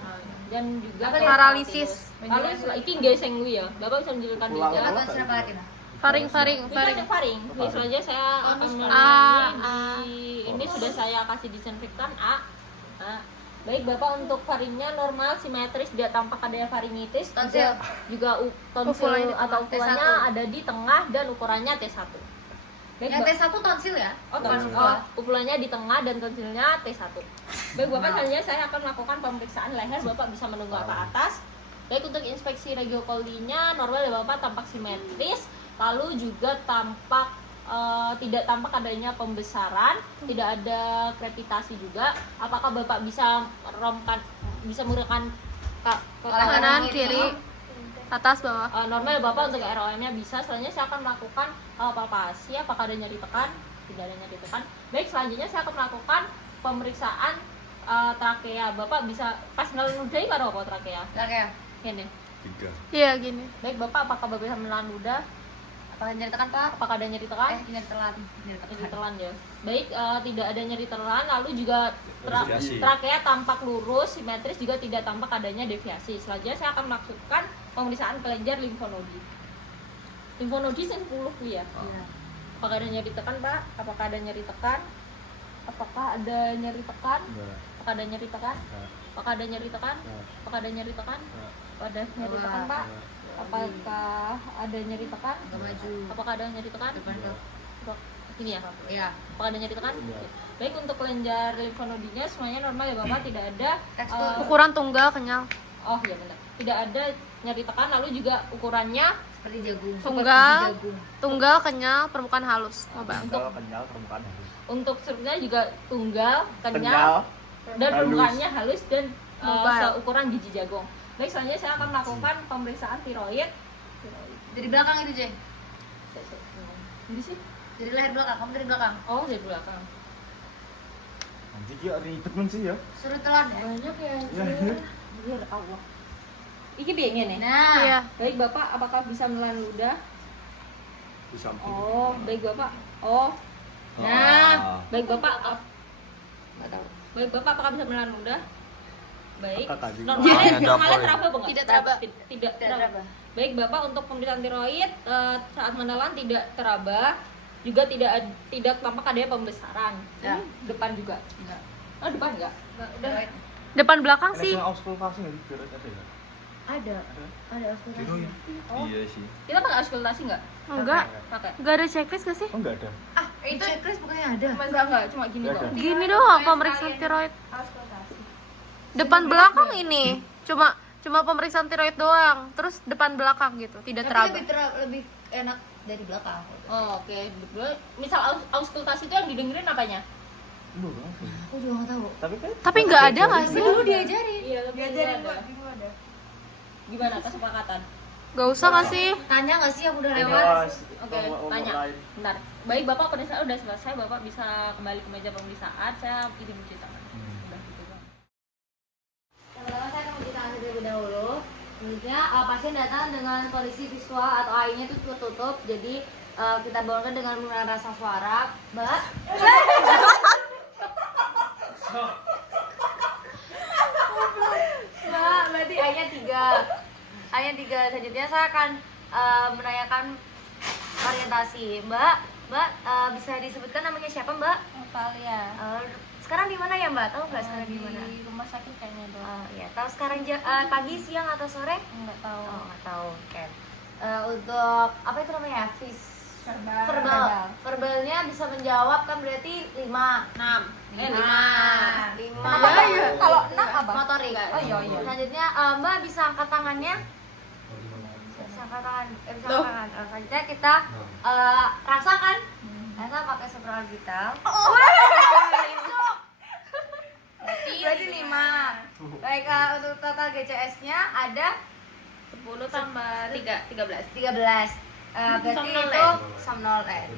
Dan juga Apa paralisis. Lalu ini geseng lu ya. Bapak bisa menjelaskan Pulang. detail. Jalan siapa lagi nah? Faring. Ini kan ada faring. Jadi selanjutnya saya akan ini sudah saya kasih disinfektan A. Nah, baik Bapak, untuk faringnya normal, simetris, tidak tampak adanya faringitis. Tonsil. Juga tonsil Uvula di atau tengah. uvulanya T1. ada di tengah dan ukurannya T1. Baik, Yang Bapak. T1 tonsil ya? Oh, Bukan tonsil. uvula. Uvulanya di tengah dan tonsilnya T1. Baik Bapak, selanjutnya saya akan melakukan pemeriksaan leher. Bapak bisa menunggu ke atas. Baik, untuk inspeksi regiokolinya normal ya Bapak, tampak simetris. Lalu juga tampak tidak tampak adanya pembesaran, tidak ada krepitasi juga. Apakah Bapak bisa menggunakan Kanan, kiri, atas, bawah. normal ya Bapak, untuk ROM-nya bisa. Selanjutnya saya akan melakukan palpasi, apakah ada nyeri tekan, tidak ada nyeri tekan. Baik, selanjutnya saya akan melakukan pemeriksaan trakea. Bapak bisa pas ngeludai karo apa trakea? Oke ya. Ini. 3. Iya gini. Baik Bapak, apakah Bapak bisa menelan ludah? Apakah nyari tekan Pak? Apakah ada nyeri tekan? Nyari telan. Nyari Nyeri tekan. telan ya. Baik, tidak ada nyeri telan, lalu juga Deviasi. trakea tampak lurus, simetris, juga tidak tampak adanya deviasi. Selanjutnya saya akan melakukan pemeriksaan kelenjar limfonodi. Limfonodi 10 ya. Iya. Apakah ada nyeri tekan, Pak? Apakah ada nyeri tekan? Apakah ada nyeri tekan? Apakah ada nyeri tekan? Apakah ada nyeri tekan? Apakah ada nyeri tekan? Apakah ada nyeri tekan, Pak? Apakah ada nyeri tekan? Agak maju. Apakah ada nyeri tekan? Depan ke. Ini ya. Iya. Apakah ada nyeri tekan? Oke. Baik, untuk kelenjar limfonodinya semuanya normal ya Bapak, tidak ada Tekstur. Ukuran tunggal, kenyal. oh ya benar. Tidak ada nyeri tekan, lalu juga ukurannya Seperti jagung. Tunggal. Seperti jagung. Tunggal, kenyal, permukaan halus. Oh, Bang. Kenyal, kenyal, permukaan halus. untuk strukturnya juga tunggal, kenyal, Kenyal. dan halus. permukaannya halus dan Mobile. seukuran biji jagung. Baik, selanjutnya saya akan melakukan pemeriksaan tiroid. Dari belakang itu, Jeng. Ini sih? Dari leher belakang. Kamu dari belakang. Oh, dari belakang. Anjir ya ribet men sih ya. Suruh telan ya. Banyak ya. Biar Allah. Iki piye ngene? Nah. Iya. Baik Bapak, apakah bisa menelan ludah? Bisa. Oh, baik Bapak. Oh, Nah. baik Bapak. Nggak tahu. Baik Bapak, apakah bisa menelan ludah? Baik. Kakak juga. Normalnya Ada normalnya poin. teraba bang? Tidak teraba. Tidak teraba. teraba. Baik Bapak, untuk pemeriksaan tiroid saat menelan tidak teraba, juga tidak tampak adanya pembesaran. Ya. Ini depan juga. Enggak. Oh, depan enggak? Udah. Depan belakang Ini sih. yang auskultasi nggak sih? Tiroid ada ya? Ada. Ada auskultasi. Oh. Iya sih. Kita pakai auskultasi enggak? Enggak. Pakai. Enggak ada checklist gak sih? Oh nggak ada. Ah, itu checklist bukannya ada. Enggak, cuma gini Nggak kok. ada. Gini doang pemeriksaan tiroid. Auskultasi. Depan belakang ini. Cuma pemeriksaan tiroid doang. Terus depan belakang gitu. Tidak teraba. Tapi lebih enak dari belakang. Oh, oke. Misal auskultasi itu yang didengerin apanya? Lu dong. Aku juga nggak tahu. Tapi kan Tapi nggak ada nggak sih? Dulu diajarin. Iya, tapi Diajarin ada. Mbak, dulu ada. Gimana kesepakatan? Gak usah nggak sih? Tanya nggak sih aku udah lewat? Awas. Oke, tanya. Bentar. Baik, Bapak pemeriksaan udah selesai. Bapak bisa kembali ke meja pemeriksaan. Saya izin mencuci tangan. Udah gitu doang. Yang pertama saya akan mencuci tangan terlebih dahulu. Selanjutnya pasien datang dengan kondisi visual atau AI-nya itu tertutup, jadi kita bangunkan dengan menggunakan rasa suara. Mbak, Mbak, berarti AI-nya 3. AI-nya 3. Selanjutnya saya akan menanyakan orientasi. Mbak, bisa disebutkan namanya siapa, Mbak? Talia. Sekarang di mana ya, Mbak? Tahu nggak sekarang di mana? Di rumah sakit kayaknya doang. Ya, tahu sekarang pagi, siang atau sore? Enggak tahu. Oh, nggak tahu. Oke. Untuk apa itu namanya? Verbalnya bisa menjawab kan berarti 5. 6. 5. Kalau 6 apa? Motorik. Oh iya iya. Selanjutnya Mbak bisa angkat tangannya. Bisa angkat tangan. Bisa angkat tangan. Selanjutnya kita rasakan. Rasa pakai supraorbital. Berarti 5. Baik, untuk total GCS-nya ada 10 tambah 3, 13. 13. Berarti Somnolen. itu somnolen.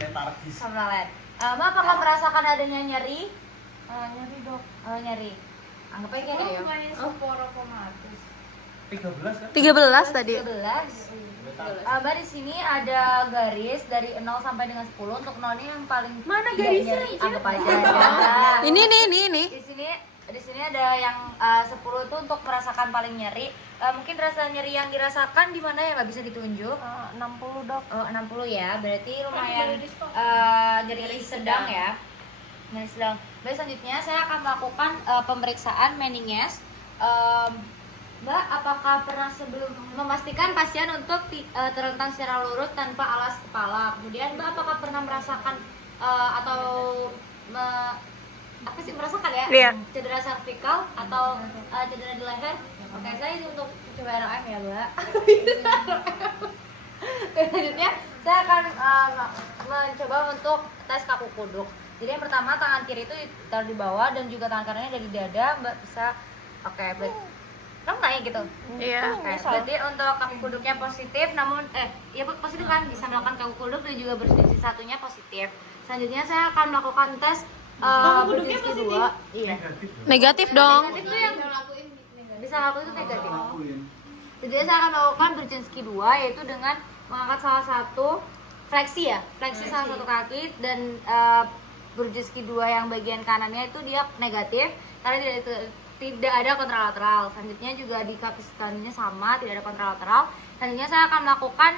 Somnolen. Mbak apakah merasakan adanya nyeri? Nyeri dok. Nyeri. Anggap aja nyeri ya. Sporokomatis. 13 kan? 13 tadi. 13. Mbak di sini ada garis dari 0 sampai dengan 10. Untuk 0 ini yang paling Mana tidak garisnya? nyeri. Anggap aja. Ya. Ini. Di sini ada yang 10 itu untuk merasakan paling nyeri. Mungkin rasa nyeri yang dirasakan di mana ya, Mbak, bisa ditunjuk? 60 dok. Oh, 60 ya. Berarti lumayan nyeri sedang ya. Nyeri sedang. Baik, selanjutnya saya akan melakukan pemeriksaan meninges. Mbak, apakah pernah sebelum memastikan pasien untuk terlentang secara lurus tanpa alas kepala? Kemudian Mbak, apakah pernah merasakan atau apa sih merasakan ya? Iya. Cedera servikal atau cedera di leher? Oke, saya untuk coba ROM ya, Mbak. Oke, selanjutnya saya akan mencoba untuk tes kaku kuduk. Jadi yang pertama tangan kiri itu ditaruh di bawah dan juga tangan kanannya dari dada. Mbak bisa, oke, kamu naik gitu. Iya. Oke, berarti untuk kaku kuduknya positif, namun ya positif kan, bisa melakukan kaku kuduk dan juga berselisih satunya positif. Selanjutnya saya akan melakukan tes berjenis kedua. Iya. Negatif dong. Negatif tuh yang bisa lakukan itu negatif. Jadi saya akan melakukan Brzezinski 2, yaitu dengan mengangkat salah satu fleksi ya, fleksi salah satu kaki, dan Brzezinski 2 yang bagian kanannya itu dia negatif karena tidak ada kontralateral. Selanjutnya juga di kaki selanjutnya sama, tidak ada kontralateral. Selanjutnya saya akan melakukan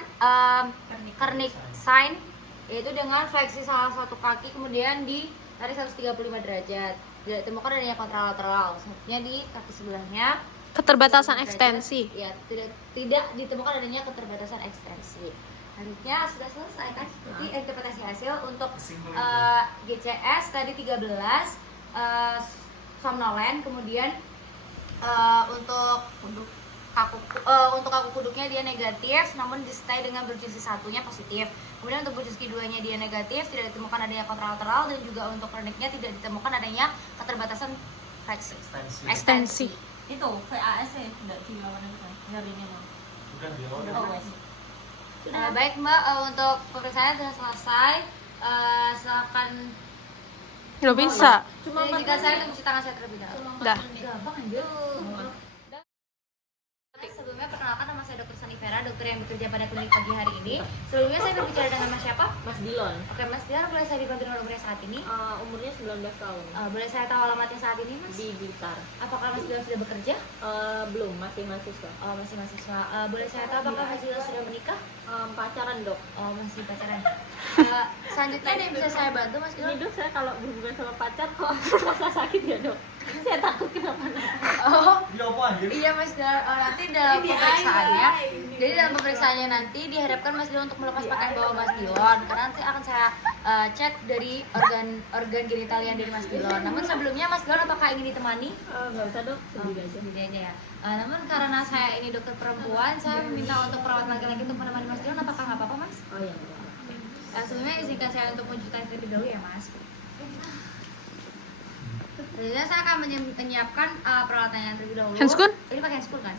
Kernik sign, yaitu dengan fleksi salah satu kaki kemudian ditarik 135 derajat. Tidak ditemukan adanya kontralateral. Selanjutnya di kaki sebelahnya Keterbatasan ekstensi. ya, tidak ditemukan adanya keterbatasan ekstensi. Selanjutnya sudah selesai kan? Jadi interpretasi hasil untuk GCS tadi 13, somnolen, kemudian untuk kaku kuduknya dia negatif, namun disertai dengan Brzezinski 1-nya positif. Kemudian untuk Brzezinski 2-nya dia negatif, tidak ditemukan adanya kontralateral, dan juga untuk kroniknya tidak ditemukan adanya keterbatasan fleksi. Ekstensi. Itu VAS ya, tidak dilawan kan nyerinya mah. Bukan dia. Oh, wes. Baik Mbak, untuk pemeriksaan sudah selesai. Silakan. Nggak bisa. Cuma jika saya untuk cuci tangan saya terlebih dahulu. Dah. Gampang aja. Sebelumnya perkenalkan, nama saya Dr. Sani Vera, dokter yang bekerja pada klinik pagi hari ini. Sebelumnya saya berbicara dengan Mas siapa? Mas Dilon. Oke, Mas Dian, boleh saya dibantu dengan umurnya saat ini? Umurnya 19 tahun. Boleh saya tahu alamatnya saat ini, Mas? Di Blitar. Apakah Mas Dian sudah bekerja? Belum, masih mahasiswa. Masih mahasiswa. Boleh saya tahu apakah Mas Dian sudah menikah? Pacaran dok. Masih pacaran. Selanjutnya ada yang bisa saya bantu, Mas Ini Dian? dok, saya kalau berhubungan sama pacar kok rasa sakit ya dok. Saya takut kenapa-napa. Oh, Dia apa anjir? iya Mas Dian. Nanti dalam pemeriksaannya, jadi dalam pemeriksaannya nanti diharapkan Mas Dion untuk melepas pakaian bawah Mas Dion, karena nanti akan saya cek dari organ genital yang dari Mas Dion. Namun sebelumnya Mas Dion apakah ingin ditemani? Nggak usah dok, sendiri aja. Sendiri aja ya. Namun karena saya ini dokter perempuan, saya meminta untuk perawat laki-laki untuk menemani Mas Dion. Apakah nggak apa-apa Mas? Oh iya. Sebelumnya izinkan saya untuk mencuci tangan terlebih dahulu ya Mas. Jadi saya akan menyiapkan peralatan yang terlebih dahulu. Handscoon? Ini pakai handscoon kan?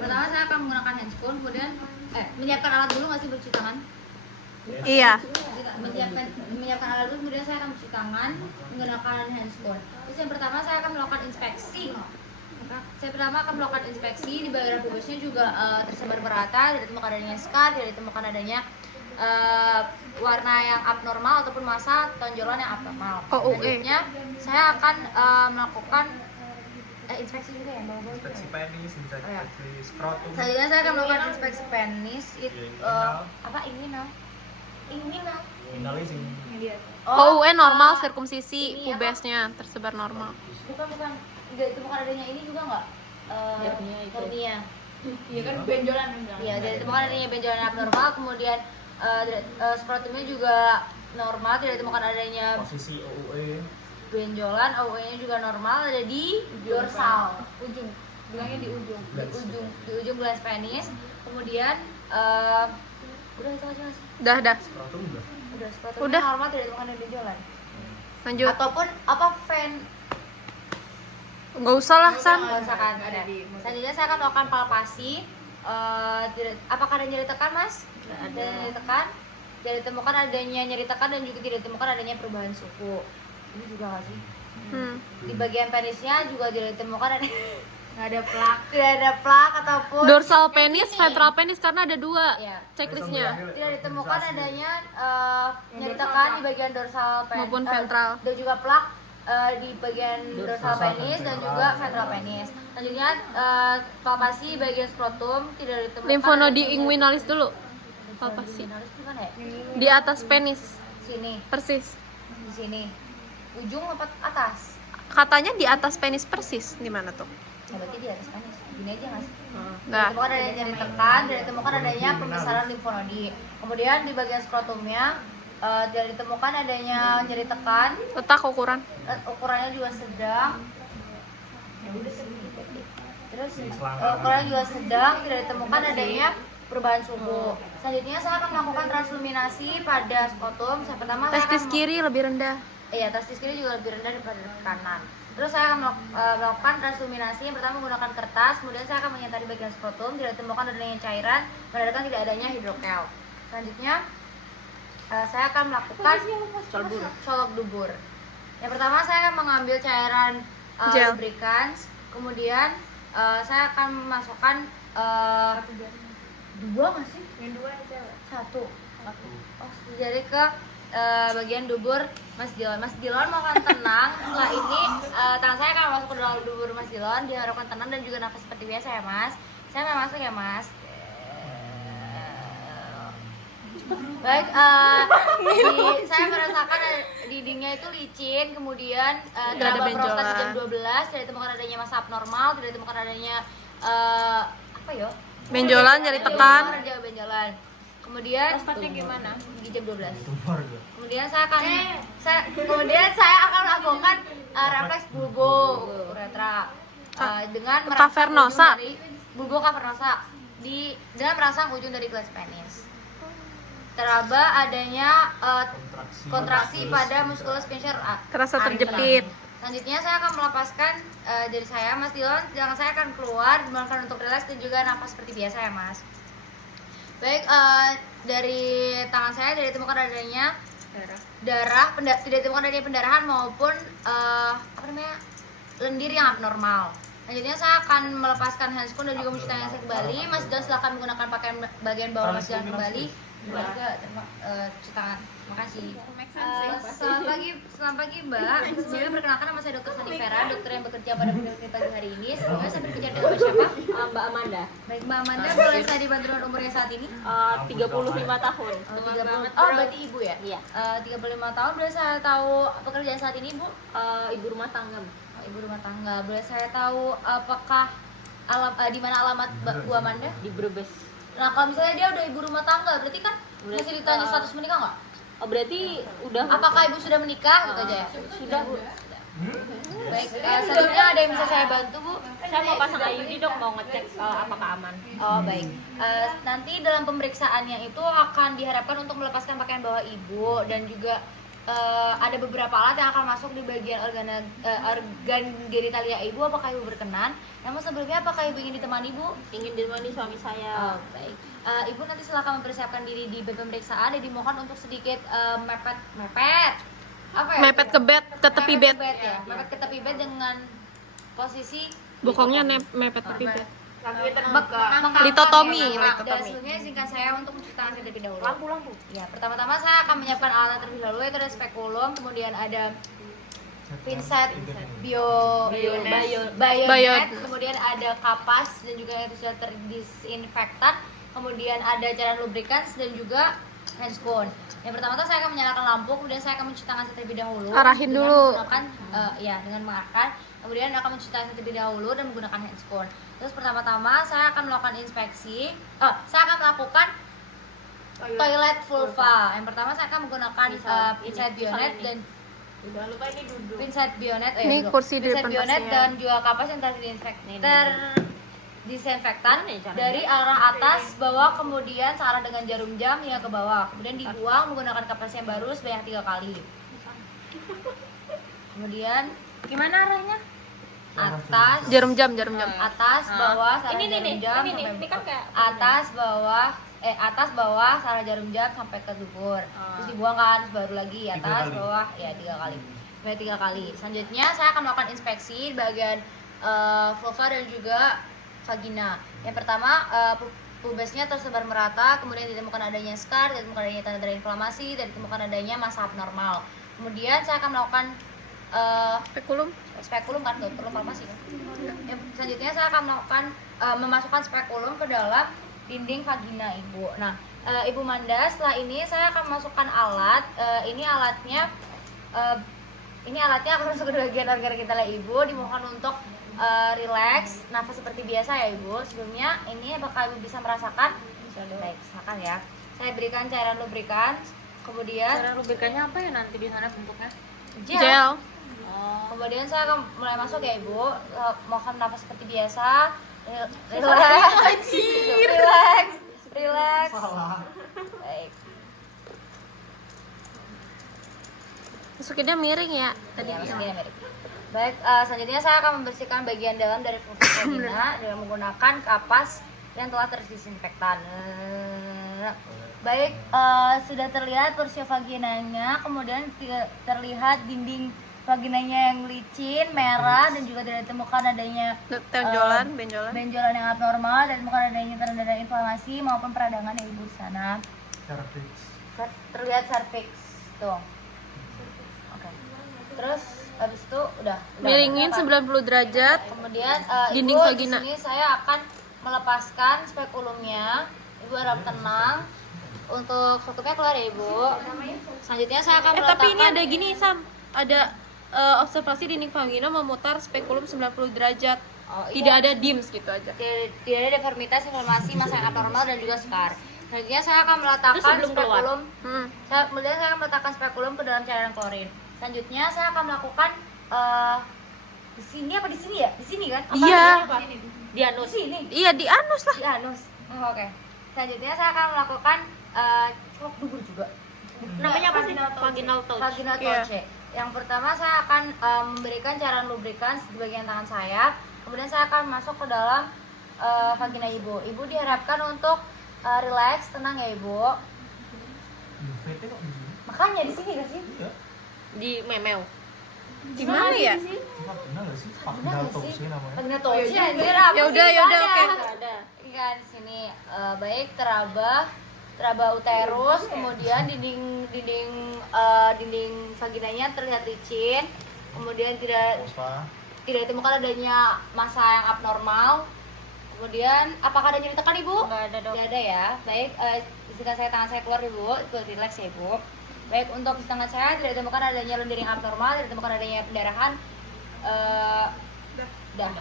Pertama saya akan menggunakan handscoon, kemudian menyiapkan alat dulu, masih bercuci tangan. Iya. Menyiapkan alat dulu, kemudian saya akan mencuci tangan menggunakan handscoon. Terus yang pertama saya akan melakukan inspeksi. Saya pertama akan melakukan inspeksi. Di bagian pubesnya juga tersebar merata, tidak ditemukan adanya scar, tidak ditemukan adanya warna yang abnormal ataupun massa tonjolan yang abnormal. OUE. Selanjutnya saya akan melakukan inspeksi juga ya, bawah-bawah. Inspeksi penis, inspeksi skrotum. Selanjutnya saya akan melakukan inspeksi penis. Inguinal. Apa inguinal? Inguinal. Finalnya sing OUE normal, Ini sirkumsisi, apa? pubesnya tersebar normal. Bukan. Tidak ditemukan adanya ini juga nggak? Hernia itu. Hernia. Iya kan benjolan Iya, tidak ditemukan adanya benjolan abnormal, kemudian skrotumnya juga normal, tidak ditemukan adanya posisi OUE. benjolan, OUE-nya juga normal, ada di dorsal, ujung. Bilangnya di ujung. di ujung glans penis. Kemudian udah itu aja Mas. Dah. Skrotum udah. Udah skrotumnya Udah. normal, tidak ditemukan adanya benjolan. Lanjut. Ataupun apa Nggak usah lah, San. Nggak usah kan ada. Selanjutnya saya akan melakukan palpasi. Apakah ada nyeri tekan, Mas? Ada nyeri tekan. Tidak ditemukan adanya nyeri tekan dan juga tidak ditemukan adanya perubahan suhu. Ini juga nggak sih? Di bagian penisnya juga tidak ditemukan ada Nggak ada plak. tidak ada plak ataupun Dorsal penis, ventral penis karena ada 2 Iya. checklistnya. tidak ditemukan adanya nyeri tekan di bagian dorsal penis Maupun ventral. dan juga plak di bagian dorsal penis dan juga ventral penis. Selanjutnya palpasi bagian skrotum tidak ditemukan. Limfonodi adanya- inguinalis dulu. Palpasi. Inguinalis itu mana ya? Di atas penis, Sini, persis. di sini. Ujung apa atas? Katanya di atas penis persis. Di mana tuh? Ya, berarti di atas penis. Gini aja, Mas. Nah, Ditemukan adanya nyeri tekan, tidak ditemukan adanya pembesaran limfonodi. Kemudian di bagian skrotumnya tidak ditemukan adanya nyeri tekan, letak ukuran. ukurannya juga sedang. Terus ukurannya juga sedang, tidak ditemukan adanya perubahan suhu. Selanjutnya saya akan melakukan transluminasi pada skrotum. Saya pertama saya Testis akan kiri lebih rendah. Iya, testis kiri juga lebih rendah daripada kanan. Terus saya akan melakukan transluminasi. Yang pertama menggunakan kertas, kemudian saya akan menyentari bagian skrotum, tidak ditemukan adanya cairan, menandakan tidak adanya hidrokel. Selanjutnya saya akan melakukan colok dubur. Yang pertama saya akan mengambil cairan Gel. lubricants, kemudian saya akan memasukkan dua masih? Yang dua aja. Satu. Oh, jadi ke bagian dubur Mas Dilon. Mas Dilon mohon tenang. Setelah ini tangan saya akan masuk ke dalam dubur Mas Dilon. Diharapkan tenang dan juga nafas seperti biasa ya Mas. Saya akan masuk ya Mas. Baik, saya merasakan dindingnya itu licin, kemudian ada teraba prostat di benjolan. jam 12, tidak ditemukan adanya massa abnormal, tidak ditemukan adanya apa ya? Benjolan, nyeri tekan. Ada benjolan. Kemudian Prostatnya gimana? di jam 12. Tumor juga. Kemudian kemudian saya akan melakukan refleks bulbo uretra dengan merangsang Cavernosa. ujung dari bulbo cavernosa dengan merangsang ujung dari glans penis. Teraba adanya kontraksi pada muskulus sphincter Terasa ari. terjepit. Selanjutnya saya akan melepaskan jari saya, Mas Dilon. Jangan saya akan keluar, dimakan untuk rileks dan juga nafas seperti biasa ya, Mas. Baik, dari tangan saya tidak ditemukan adanya darah, tidak ditemukan adanya pendarahan maupun lendir yang abnormal. Selanjutnya saya akan melepaskan handscoon dan juga mencuci tangan saya kembali. Mas Dilon silakan menggunakan pakaian bagian bawah Mas Dilon kembali. Juga cuci tangan. Makasih. Selamat pagi Mbak. Sebelumnya perkenalkan nama saya Dr. Sani Vera, dokter yang bekerja pada klinik pagi hari ini. Sebelumnya saya bekerja dengan Mbak siapa? Mbak Amanda, Baik Mbak Amanda, boleh saya dibantu dengan umurnya saat ini? 35 tahun. 30. Oh, berarti ibu ya? Iya. 35 tahun. Boleh saya tahu pekerjaan saat ini, Bu? Ibu rumah tangga. Oh, ibu rumah tangga. Boleh saya tahu apakah di mana alamat Bu Amanda? Di Brebes. Nah, kalau misalnya dia udah ibu rumah tangga, berarti kan Berarti, masih ditanya status menikah nggak? Berarti udah. Apakah ibu sudah menikah? Gitu aja ya? Sudah, Bu. Baik, selanjutnya ada yang bisa saya bantu, Bu? Saya mau pasang IUD, Dok, mau ngecek apakah aman. Oh, baik. Nanti dalam pemeriksaannya itu akan diharapkan untuk melepaskan pakaian bawah ibu dan juga ada beberapa alat yang akan masuk di bagian organ genitalia ibu. Apakah ibu berkenan? Namun sebelumnya apakah ibu ingin ditemani, Bu? Ingin ditemani suami saya. Oh, baik. Ibu nanti silakan mempersiapkan diri di bed pemeriksaan dan dimohon untuk sedikit mepet apa ya? Mepet ke bed, ke tepi Mepet bed. ya. Mepet ke tepi bed dengan posisi Bokongnya mepet ke pipi. Kaki terbuka. Litotomi, Dan litotomi. sebelumnya izinkan saya untuk mencuci tangan saya terlebih dahulu. Lampu. Ya, pertama-tama saya akan menyiapkan alat terlebih dahulu, yaitu ada spekulum, kemudian ada pinset bayonet, kemudian ada kapas dan juga itu sudah terdisinfektan, kemudian ada cairan lubricants dan juga handscone. Yang pertama-tama saya akan menyalakan lampu, kemudian saya akan mencuci tangan saya terlebih dahulu. Arahin dengan dulu. menggunakan dengan mengarahkan, kemudian akan mencuci tangan saya terlebih dahulu dan menggunakan handscone. Terus pertama-tama saya akan melakukan inspeksi. Saya akan melakukan toilet vulva. Yang pertama saya akan menggunakan pinset bayonet dan Udah lupa ini duduk. pinset bayonet. Ini kursi di pinset depan bayonet pasien. dan juga kapas yang terdisinfektan dari arah atas bawah, kemudian searah dengan jarum jam ya ke bawah. Kemudian dibuang menggunakan kapas yang baru sebanyak 3 kali. Kemudian Gimana arahnya? atas Jarum jam. atas bawah searah Ini jarum nih, jam ini sampai kan kayak atas bawah searah jarum jam sampai ke dubur. Terus dibuang kan, terus baru lagi atas bawah ya 3 kali. Sampai 3 kali. Selanjutnya saya akan melakukan inspeksi di bagian vulva dan juga vagina. Yang pertama pubesnya tersebar merata, kemudian ditemukan adanya scar, ditemukan adanya tanda-tanda inflamasi, dan ditemukan adanya massa abnormal. Kemudian saya akan melakukan spekulum kan, nggak perlu farmasi kan. Selanjutnya saya akan melakukan memasukkan spekulum ke dalam dinding vagina ibu. Nah, Ibu Manda, setelah ini saya akan masukkan alat. Ini alatnya akan masuk ke bagian organ genital ibu. Dimohon untuk relax, nafas seperti biasa ya ibu. Sebelumnya ini apakah ibu bisa merasakan? Baik, silakan ya. Saya berikan cairan lubrikan. Kemudian Cara lubrikannya apa ya nanti di sana bentuknya? Gel. Kemudian saya akan mulai masuk ya ibu. Mohon nafas seperti biasa. Relax. Baik. Masukinnya miring ya. Tadi masukinnya mirip. Baik, selanjutnya saya akan membersihkan bagian dalam dari vulva vagina dengan menggunakan kapas yang telah terdisinfektan. Baik, sudah terlihat porsi vaginanya, kemudian terlihat dinding vaginanya yang licin, merah, dan juga tidak ditemukan adanya benjolan. benjolan yang abnormal, dan ditemukan adanya tanda-tanda inflamasi maupun peradangan yang ibu di sana. Terlihat cervix tuh. Oke. Terus habis itu udah Miringin kan? 90 derajat. Kemudian Dinding ibu vagina. di sini saya akan melepaskan spekulumnya. Ibu harap tenang. Untuk strukturnya keluar ya ibu. Selanjutnya saya akan meletakkan. Tapi ini ada gini Sam. Ada observasi dinding vagina memutar spekulum 90 derajat. Oh, iya. Tidak ada dims gitu aja. Tidak ada deformitas, inflamasi, massa yang abnormal, dan juga scar. Selanjutnya saya akan meletakkan sebelum keluar. spekulum. Hmm. Kemudian saya akan meletakkan spekulum ke dalam cairan klorin. Selanjutnya saya akan melakukan di sini apa di sini ya? Di sini kan? Iya. di anus. Di sini. Iya di anus lah. Di anus. Oke. Selanjutnya saya akan melakukan celok dubur juga. Namanya apa sih? Vaginal touch. Vaginal Iya. touch. Yang pertama saya akan memberikan cairan lubrikan di bagian tangan saya. Kemudian saya akan masuk ke dalam vagina ibu. Ibu diharapkan untuk relax, tenang ya ibu. Makanya di sini gak sih? Di memeo. Di mana ya? Vaginal touch ya. Ya udah, oke. Ada. Iya di sini baik teraba uterus, kemudian dinding vaginanya terlihat licin, kemudian tidak ditemukan adanya massa yang abnormal. Kemudian apakah ada nyeri tekan ibu? Nggak ada, Dok. Tidak ada ya. Baik, izinkan saya tangan saya keluar ibu, relax ya ibu. Baik, untuk di tangan saya tidak ditemukan adanya lendir yang abnormal, tidak ditemukan adanya pendarahan. Dah.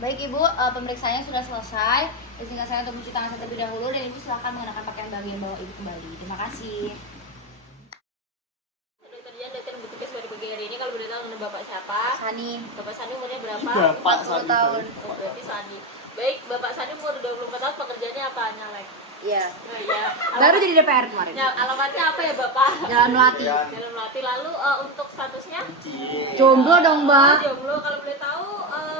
Baik ibu, pemeriksaannya sudah selesai. Izinkan saya untuk mencuci tangan saya terlebih dahulu, dan ibu silakan mengenakan pakaian bagian bawah ibu kembali. Terima kasih. Dokter Dian, dokter yang bertugas pada pagi hari ini. Kalau boleh tahu nama bapak siapa? Sani, Bapak Sani umurnya berapa? 40 tahun. Oh, berarti Sani. Baik, Bapak Sani umur 24 tahun, pekerjaannya apa? Nyalek. Iya. Oh iya. Baru jadi DPR kemarin. Alamatnya apa ya Bapak? Jalan Melati. Jalan Melati. Lalu untuk statusnya? Jomblo dong, Mbak. Jomblo. Kalau boleh tahu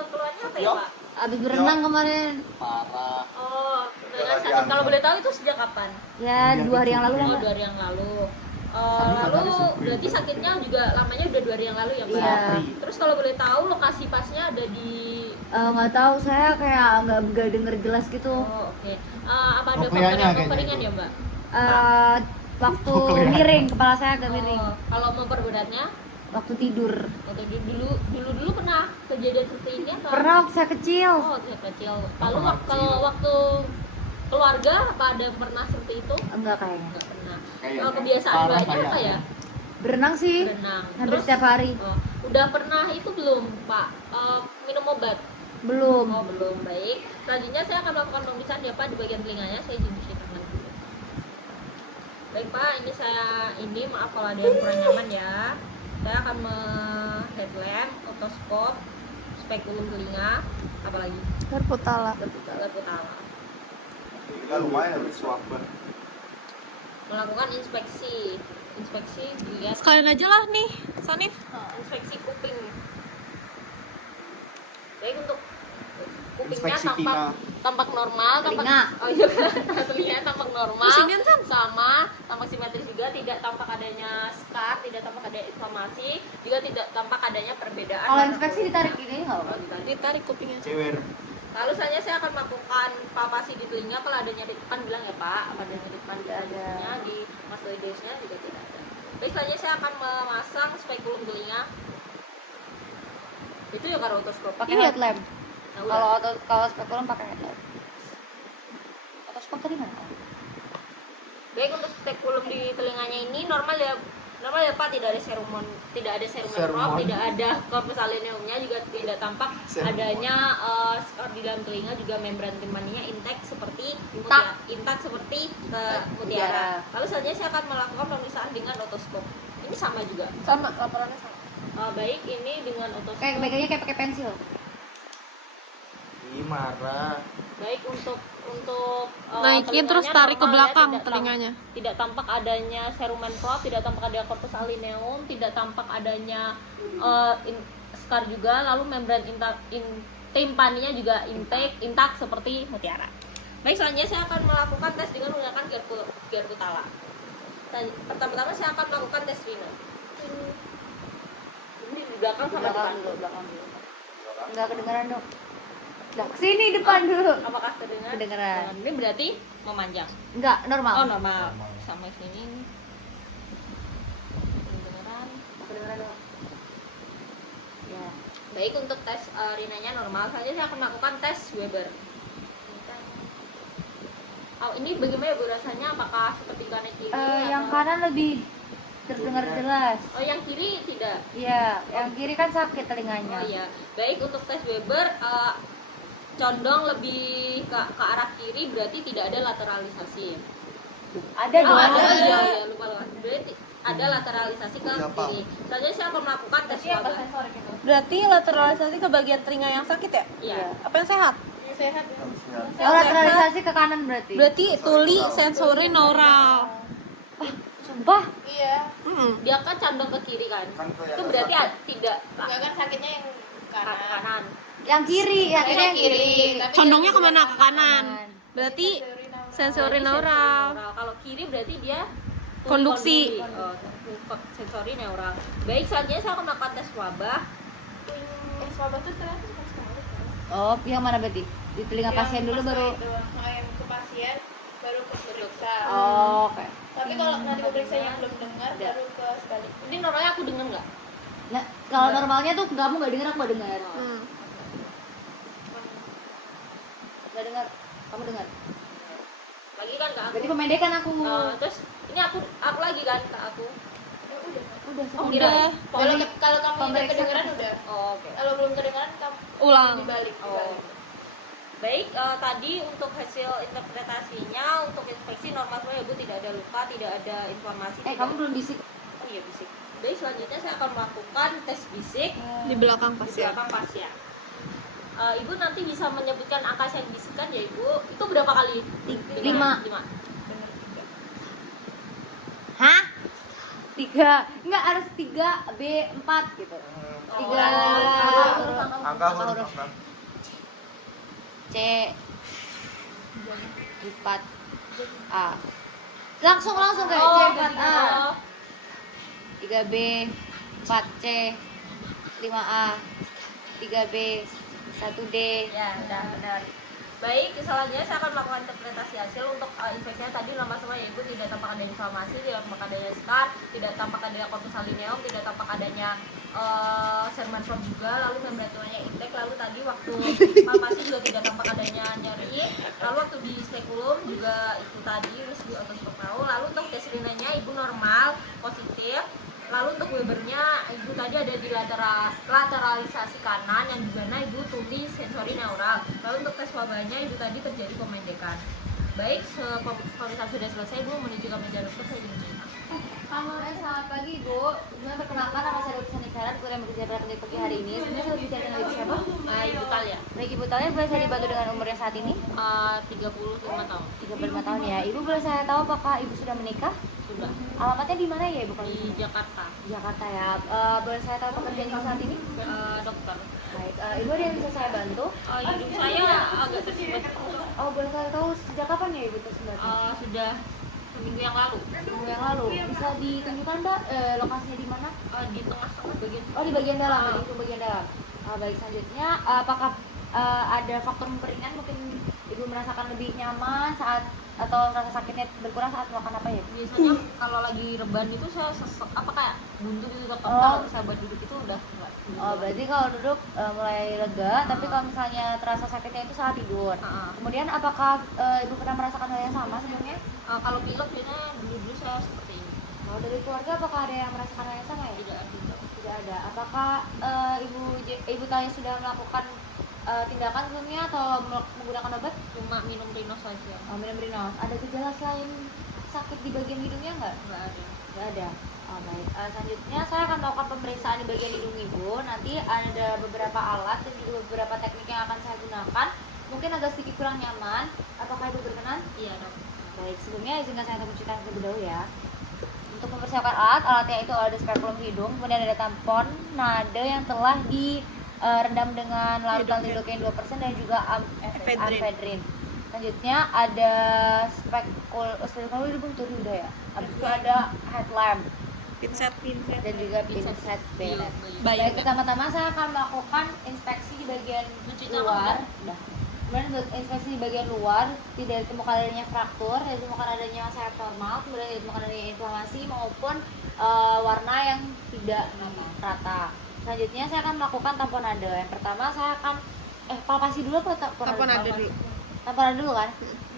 keluarnya apa ya Pak? Abis berenang kemarin. Oh, dengan sakit. Kalau boleh tahu itu sejak kapan? Ya, 2 hari yang lalu lah. Oh, 2 hari yang lalu. Lalu berarti sakitnya juga lamanya udah 2 hari yang lalu ya Mbak? Iya. Terus kalau boleh tahu lokasi pasnya ada di Nggak tahu, saya kayak nggak denger jelas gitu. Oh, oke. Apa ada faktor Kopianya yang kayaknya memperingan itu. ya, Mbak? Waktu miring, kepala saya agak miring. Oh, kalau memperberatnya Waktu tidur. waktu dulu pernah kejadian seperti ini atau? Pernah waktu saya kecil. Oh, saya kecil. Lalu kalau waktu keluarga apa ada pernah seperti itu? Enggak kayaknya. Enggak pernah. Kayaknya. Kalau kebiasaan Parah banyak apa kayaknya. ya? Berenang sih. Berenang. Hampir Terus, setiap hari. udah pernah itu belum, Pak? Minum obat? Belum. Oh, belum. Baik. Selanjutnya saya akan melakukan pemeriksaan ya, Pak, di bagian telinganya. Saya izin cuci tangan dulu. Baik, Pak. Ini maaf kalau ada yang kurang nyaman ya. Saya akan headlamp, otoskop, spekulum telinga, apalagi Perputala. leputala. Kita lumayan habis swabber. Melakukan inspeksi dilihat Sekalian aja lah nih, Sanif. inspeksi kuping. Baik, untuk kupingnya Inspeksi tampak normal, Telinga. oh iya, telinga tampak normal, Pusingin, San? sama, tampak simetris juga, tidak tampak adanya scar, tidak tampak adanya inflamasi, juga tidak tampak adanya perbedaan. Kalau warna inspeksi kulit. ditarik ini nggak Oh, apa? ditarik. Ditarik kupingnya. Cewer. Lalu selanjutnya saya akan melakukan palpasi di telinga. Kalau ada nyeri depan bilang ya, Pak. Apa ada nyeri depan di telinga, di mastoidesnya juga tidak ada. Baik, selanjutnya saya akan memasang spekulum telinga. Itu ya kalau otoskop. Pakai Iya. headlamp. Nah, udah. Kalau spekulum pakai headlamp. Otoskop tadi mana? Baik, untuk spekulum di telinganya ini normal ya Pak, tidak ada serum prop, tidak ada corpus alveolumnya, juga tidak tampak adanya skor di dalam telinga, juga membran timpaninya intact seperti mutiara. Lalu selanjutnya saya akan melakukan pemeriksaan dengan otoskop. Ini sama juga. Sama, laporannya sama. Baik, ini dengan otoskop. Kayak bagainya kayak pakai pensil. Ih, marah. Baik, untuk Naikin terus telinganya tarik ke normal ya, belakang tidak telinganya. tidak tampak adanya serumen prop, tidak tampak adanya corpus alveolum, tidak tampak adanya scar juga. Lalu membran timpaninya juga intact seperti mutiara. Baik, selanjutnya saya akan melakukan tes dengan menggunakan Gerkutala. Pertama-tama saya akan melakukan tes Rina. Ini di belakang sama depan. Belakang dulu. Enggak kedengeran, Dok. Nah, kesini depan dulu. Apakah kedengaran? Kedengeran. Ini berarti memanjang. Enggak, normal. Oh, normal. Sama sini. Kedengeran. Kedengeran, Dok. Ya. Baik, untuk tes rinanya normal saja. Saya akan melakukan tes Weber. Oh, ini bagaimana Bu rasanya? Apakah seperti kanan kiri? Yang atau- kanan lebih terdengar jelas. Oh, yang kiri tidak. Iya, yang kiri kan sakit telinganya. Oh iya. Baik, untuk tes Weber condong lebih ke arah kiri, berarti tidak ada lateralisasi. Ada Oh, dong. ada. Iya, lupa. Berarti ada lateralisasi ke kiri. Selanjutnya saya akan melakukan tes wabah. Berarti lateralisasi ke bagian telinga yang sakit ya? Iya. Apa yang sehat? Oh, lateralisasi ke kanan berarti. Berarti tuli, sensori, neural. Sumpah. Dia kan condong ke kiri kan? Itu berarti tidak Enggak kan sakitnya yang ke kanan. kanan. Yang kiri, yang Sakitnya kiri. Tapi Condongnya dia kemana? Ke juga kanan. Berarti sensori, neural. Kalau kiri berarti dia Konduksi. Sensori neural. Baik, selanjutnya saya akan melakukan tes wabah. swabah tuh ternyata cuma sekali kan? Oh, yang mana berarti? Di telinga pasien dulu baru. Yang ke pasien baru ke periksa. Oh, oke. Tapi kalau nanti periksa yang belum dengar baru ke sebaliknya. Ini normalnya aku dengar nggak? Nah, kalau normalnya tuh kamu nggak dengar, aku nggak dengar. Nggak dengar, kamu dengar. Lagi kan ke aku. Berarti pemendekan aku. Terus ini aku lagi kan ke aku. Udah, Oh, sama. kira. Kalau kamu udah Pemeriksa kedengeran kan. udah. Oh, oke. Kalau belum kedengeran kamu Ulang. dibalik. Oh. Baik, tadi untuk hasil interpretasinya untuk inspeksi normal semua ya Bu, tidak ada luka, tidak ada inflamasi. tidak- Kamu belum bisik. Oh iya, bisik. Baik, selanjutnya saya akan melakukan tes bisik Di belakang di pasien. belakang pasien. Ibu nanti bisa menyebutkan angka yang bisikan ya Ibu. Itu berapa kali? 5. 5. Hah? 3. Enggak, harus 3 B4 gitu. 3 Angka huruf. C 4 A. Langsung kayak C 4 A. 3 B 4 C 5 A 3 B 1D. Ya, udah benar. Baik, selanjutnya saya akan melakukan interpretasi hasil untuk infeksinya tadi nama semua, yaitu tidak tampak adanya inflamasi, tidak tampak adanya scar, tidak tampak adanya corpus lineum, tidak tampak adanya Sherman Frog juga, lalu membran tuanya intek, lalu tadi waktu palpasi juga tidak tampak adanya nyeri, lalu waktu di spekulum juga itu tadi terus di otoskop tahu, lalu untuk tes rinanya ibu normal positif. Lalu untuk Webernya ibu tadi ada di lateralisasi kanan yang dimana ibu tuli sensori neural. Lalu untuk tes wabahnya ibu tadi terjadi pemendekan. Baik, pemeriksaan sudah selesai, ibu menuju ke meja dokter saya diminta. Selamat pagi Ibu. Sebenarnya perkenalkan nama saya Dr. Sani Farah, dokter yang bekerja pada klinik pagi hari ini. Sebenarnya saya bicara dengan Ibu siapa? Ibu Talia, Baik Ibu Talia, boleh saya dibantu dengan umur yang saat ini? 35 tahun. 35 tahun ya. Ibu boleh saya tahu apakah Ibu sudah menikah? Sudah Alamatnya di mana ya Ibu kalau di di Jakarta. Jakarta ya. Boleh saya tahu pekerjaan Ibu saat ini? Dokter. Baik, Ibu ada yang bisa saya bantu? Hidung saya agak tersebat. Oh, boleh saya tahu sejak kapan ya Ibu tersebat? Sudah seminggu yang lalu. Minggu yang lalu. Bisa ditunjukkan Mbak lokasinya di mana? Di tengah-tengah bagian. Oh, di bagian dalam, di bagian dalam. Baik, selanjutnya apakah ada faktor memperingan, mungkin Ibu merasakan lebih nyaman saat atau rasa sakitnya berkurang saat melakukan apa ya? Biasanya kalau lagi reban itu saya sesek apa kayak buntu gitu, tapi Oh. kalau bisa buat duduk itu udah enggak. Oh, berarti kalau duduk mulai lega, tapi kalau misalnya terasa sakitnya itu saat tidur. Kemudian apakah Ibu pernah merasakan hal yang sama sebelumnya? Kalau pilek biasanya dulu saya seperti ini. Oh, dari keluarga apakah ada yang merasakan hal yang sama ya? Tidak ada. Tidak ada. Apakah Ibu Tanya sudah melakukan tindakan sebelumnya atau menggunakan obat? Cuma minum Rinos saja. Minum Rinos. Ada gejala selain sakit di bagian hidungnya nggak? Enggak ada. Nggak ada. Oh, baik. Selanjutnya saya akan melakukan pemeriksaan di bagian hidung Ibu. Nanti ada beberapa alat dan juga beberapa teknik yang akan saya gunakan. Mungkin agak sedikit kurang nyaman. Apakah Ibu berkenan? Iya, Dok. Baik, sebelumnya izinkan saya untuk menceritakan terlebih dahulu ya. Untuk mempersiapkan alatnya itu ada spekulum hidung, kemudian ada tampon nada yang telah direndam dengan larutan lidocaine 2% dan juga amfedrin. Selanjutnya ada spekulum hidung itu udah ya. Habis itu ada headlamp Pinset. dan juga pinset bayonet. Bayonet. Baik, pertama-tama saya akan melakukan inspeksi di bagian luar. Kemudian untuk inspeksi di bagian luar tidak ditemukan adanya fraktur, tidak ditemukan adanya masa abnormal, kemudian tidak ditemukan adanya inflamasi maupun warna yang tidak rata. Selanjutnya saya akan melakukan tamponade. Yang pertama saya akan palpasi dulu atau Tamponade dulu. Tamponade dulu kan.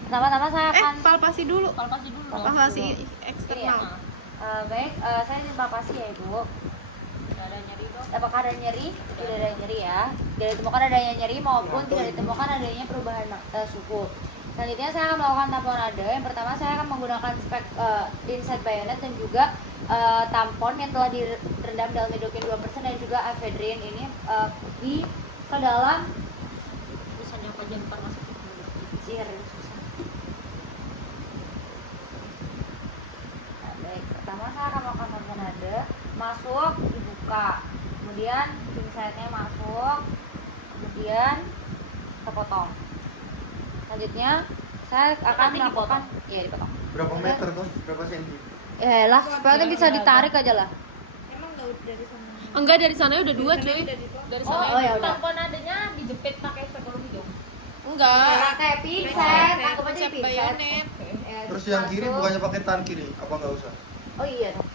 Pertama-tama saya akan Palpasi dulu. Palpasi dulu. Palpasi Iya. eksternal. Baik, saya ingin palpasi ya Ibu. Tidak ada nyeri, Dok. Apakah ada nyeri? Tidak ada nyeri ya. Tidak ditemukan adanya nyeri maupun tidak ditemukan adanya perubahan suhu. Selanjutnya saya akan melakukan tamponade. Yang pertama saya akan menggunakan insert bayonet dan juga tampon yang telah direndam dalam lidocaine 2% dan juga ephedrine ini di ke dalam Misalnya apa jam depan masuk. sihir susah. Nah, baik, pertama saya akan melakukan tamponade, masuk, dibuka, kemudian pinsetnya masuk, kemudian terpotong. Selanjutnya saya akan Nanti melakukan dipotong. Berapa meter tuh? Berapa senti? Lah, supaya bisa ditarik aja lah. Enggak, dari sana udah 2 cuy. Dari Oh, sana ya udah. tamponadenya dijepit pakai spekulum hidung. Enggak. Kayak pinset, aku aja Pinset pinset. bayonet. Terus yang kiri Masuk. bukannya pakai tangan kiri? Apa nggak usah? Oh iya dong.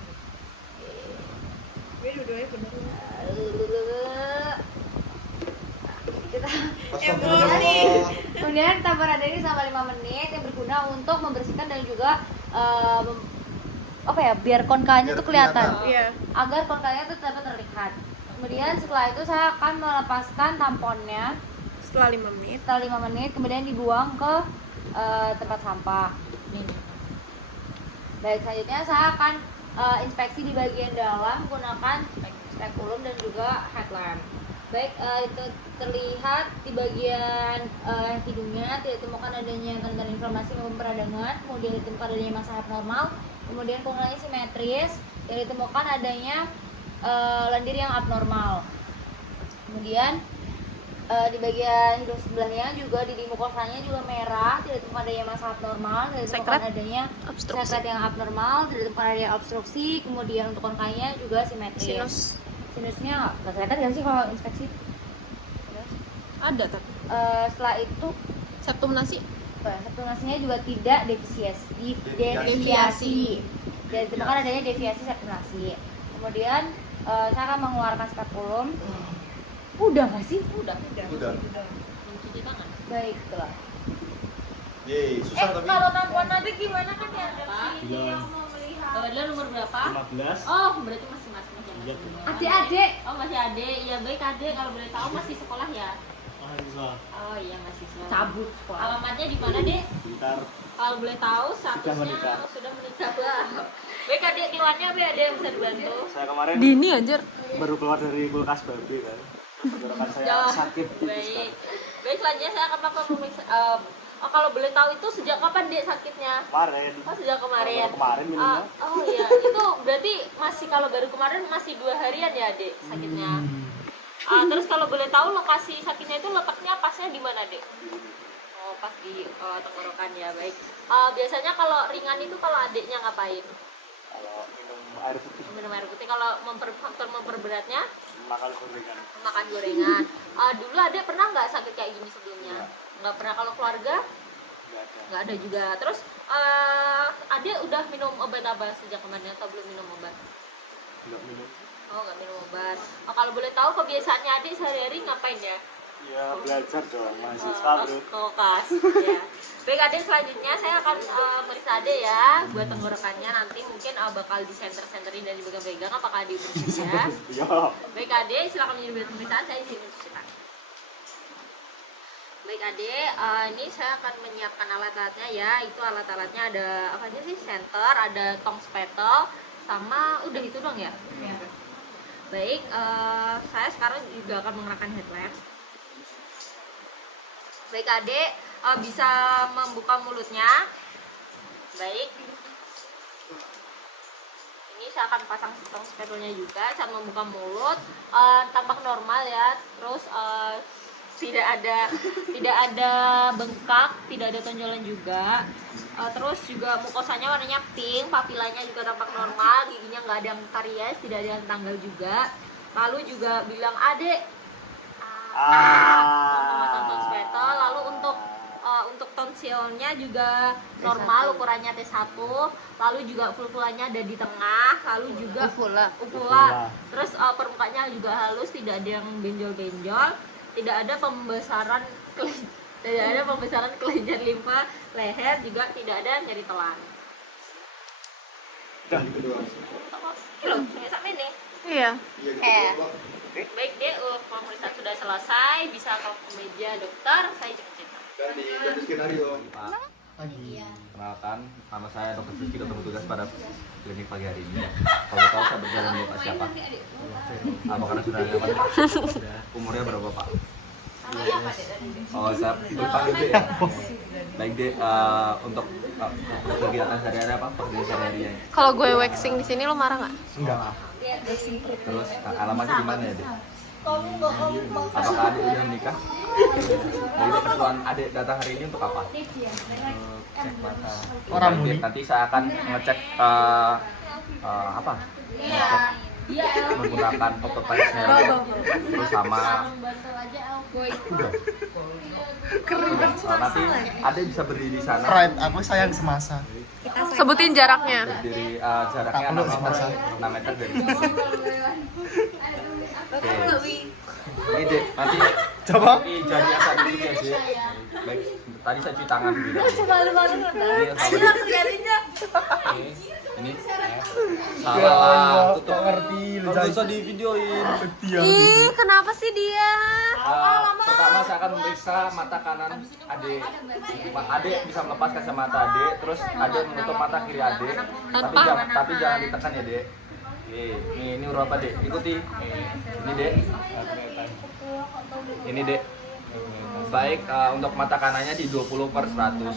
Kita Astagfirullah. kemudian tamponade ini selama 5 menit yang berguna untuk membersihkan dan juga biar konkanya Biar tuh kelihatan. Iya. Agar konkanya tuh dapat terlihat. Kemudian setelah itu saya akan melepaskan tamponnya Setelah 5 menit. setelah 5 menit, kemudian dibuang ke tempat sampah. Baik, selanjutnya saya akan inspeksi di bagian dalam menggunakan spekulum dan juga headlamp. Baik, itu terlihat di bagian hidungnya tidak ditemukan adanya tanda-tanda inflamasi maupun peradangan, kemudian ditemukan adanya masa abnormal, kemudian punggungannya simetris, dan ditemukan adanya lendir yang abnormal. Kemudian di bagian hidung sebelahnya juga di mukosanya juga merah, tidak ditemukan adanya masa abnormal, tidak ditemukan Sekret. adanya Obstruksi. sekret yang abnormal, tidak ditemukan adanya obstruksi, kemudian untuk konkanya juga simetris. Sinus. Sinusnya nggak kelihatan nggak sih kalau inspeksi? Ada tapi. Setelah itu Septum nasi. septumnasinya juga tidak deviasi. Dan ditemukan adanya deviasi septumnasi. Kemudian saya akan mengeluarkan spekulum. Udah nggak sih? Udah. Mencuci tangan. Baiklah. Yeay, susah tapi. Kalau tampuan nanti gimana kan ya ada Apa? ini yang mau melihat. Adalah nomor berapa? 15. Oh, berarti masih masih Iya. Adik-adik. Oh, masih adik. Iya, baik adik. Kalau boleh tahu masih sekolah ya? Bisa. Oh iya, masih sekolah. Cabut sekolah. Alamatnya di mana, Dek? Bentar. Kalau boleh tahu statusnya menikah. sudah menikah, Bang. Baik adik, keluarnya apa ada yang bisa dibantu? Saya kemarin Dini anjir. baru keluar dari kulkas babi kan. Tenggorokan saya Ya, sakit tipis baik. kan. Baik, selanjutnya saya akan melakukan pemeriksaan. Kalau boleh tahu itu sejak kapan Dek sakitnya? Kemarin. Oh, sejak kemarin. Baru kemarin minumnya. Oh iya, itu berarti masih kalau baru kemarin masih 2 harian ya, Dek, sakitnya. Terus kalau boleh tahu lokasi sakitnya itu letaknya pasnya di mana, Dek? Oh, pas di tenggorokan ya, baik. Biasanya kalau ringan itu kalau adiknya ngapain? Kalau minum air putih Minum air putih. Kalau faktor memperberatnya makan gorengan. makan gorengan. Dulu adek pernah nggak sakit kayak gini sebelumnya? Nggak pernah. Kalau keluarga Enggak ada. nggak ada juga. Terus adek udah minum obat apa sejak kemarin atau belum minum obat? Enggak minum. Oh, nggak minum obat. Kalau boleh tahu kebiasaannya adik sehari-hari ngapain ya? Ya belajar dong, mahasiswa bro. Kulkas. Ya. Baik adik, selanjutnya saya akan meriksa adik ya buat tenggorokannya. Nanti mungkin bakal di center-centerin dan dipegang-pegang apakah adik bersih ya. Iya. Baik adik, silakan menjadi pemeriksaan. Saya izin mencuci tangan. Baik adik, ini saya akan menyiapkan alat-alatnya ya. Itu alat-alatnya ada apa aja sih? Center, ada tong speto, sama udah itu dong ya. Baik, saya sekarang juga akan mengenakan headlamp. Baik adik, bisa membuka mulutnya. Baik. Ini saya akan pasang tong spetulnya juga. Saat membuka mulut, tampak normal ya. Terus tidak ada bengkak, tidak ada tonjolan juga. Terus juga mukosanya warnanya pink, papilanya juga tampak normal, giginya nggak ada yang karies, tidak ada yang tanggal juga. Lalu juga bilang adek memasang tong speto. Lalu untuk tonsilnya juga normal, ukurannya T1. Lalu juga vulvanya ada di tengah. Lalu juga uvula. Terus permukaannya juga halus, tidak ada yang benjol-benjol. Tidak ada pembesaran kelenjar limfa leher, juga tidak ada nyeri telan. Yang kedua. Loh, saya sampai nih. Iya. Baik deh, pemeriksaan sudah selesai. Bisa ke meja dokter. Saya cek-cek. Ganti skenario. Kenalkan, nama saya Dr. Rizky, dokter petugas pada klinik pagi hari ini. Kalau tahu saya berjalan dengan Pak siapa? Karena sudah lewat. Umurnya berapa Pak? Oh, saya berpanggil Dek ya. Baik Dek, untuk kegiatan sehari-hari apa? Pekerjaan sehari-harinya. Kalau gue waxing di sini lo marah nggak? Enggak. Terus alamatnya di mana ya Dek? Apakah adik udah menikah? Jadi keperluan adik datang hari ini untuk apa? Cek mata. Orang nanti saya akan ngecek apa? Ngecek menggunakan otoparisnya terus sama nanti ada bisa berdiri di sana Pride, aku sayang semasa. Sebutin jaraknya. berdiri jaraknya 6 meter dari sini. Oke. Ini Dek, nanti Coba. ini jadinya saya duduk ya Dek. Baik, tadi saya cuci tangan dulu. Ini salah tutup ngerti lu nggak usah di videoin. Ih, kenapa sih dia? Pertama saya akan memeriksa mata kanan adik. Adik bisa melepas kacamata adik, terus adik menutup mata kiri adik. Tapi jangan ditekan ya Dek. Oke, ini huruf apa Dek? Ikuti. Ini Dek. Ini Dek. Baik, untuk mata kanannya di 20/100.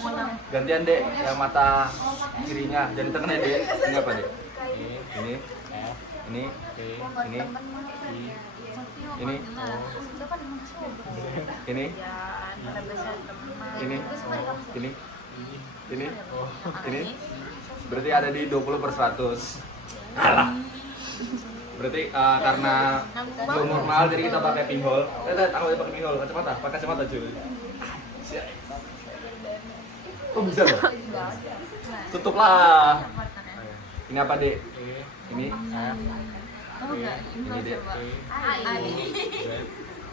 Gantian Dek, yang mata kirinya. Jangan ditekan ya Dek. Ini apa Dek? Ini. Ini. Ini. Ini. Ini. Ini. Ini. Berarti ada di 20/100. Alah. Berarti karena belum normal jadi kita pakai pinhole. Aku pakai pinhole, kacamata, pakai kacamata cuy. Oh bisa loh. Tutuplah. Ini apa dek? Ini. Ini dek.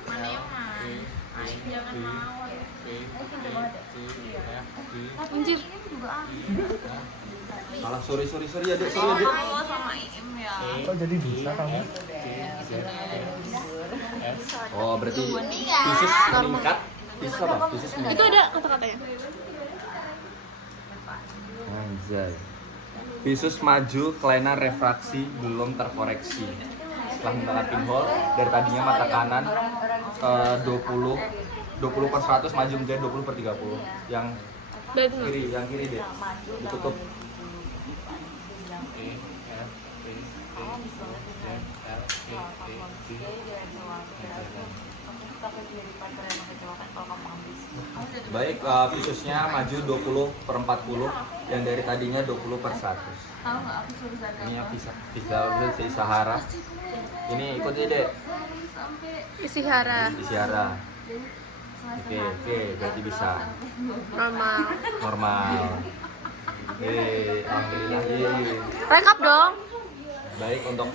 Mana yang jangan mau. Injip. Salah, sorry ya dek, sorry ya dek. Sama Im ya. Kok jadi bisa kamu? Oh berarti fisis meningkat. Fisis apa? Fisis meningkat. Itu ada kata-katanya. Anjay. Visus maju, kelainan refraksi belum terkoreksi. Setelah menggunakan pinhole, dari tadinya mata kanan 20/100 maju menjadi 20/30. Yang kiri deh. Ditutup. Baik, visusnya maju 20/40 yang dari tadinya 20/100. Ini yang visa Sahara. Ini ikut aja deh. Isihara. Oke, berarti bisa Normal. Alhamdulillah. Rekap dong. Baik untuk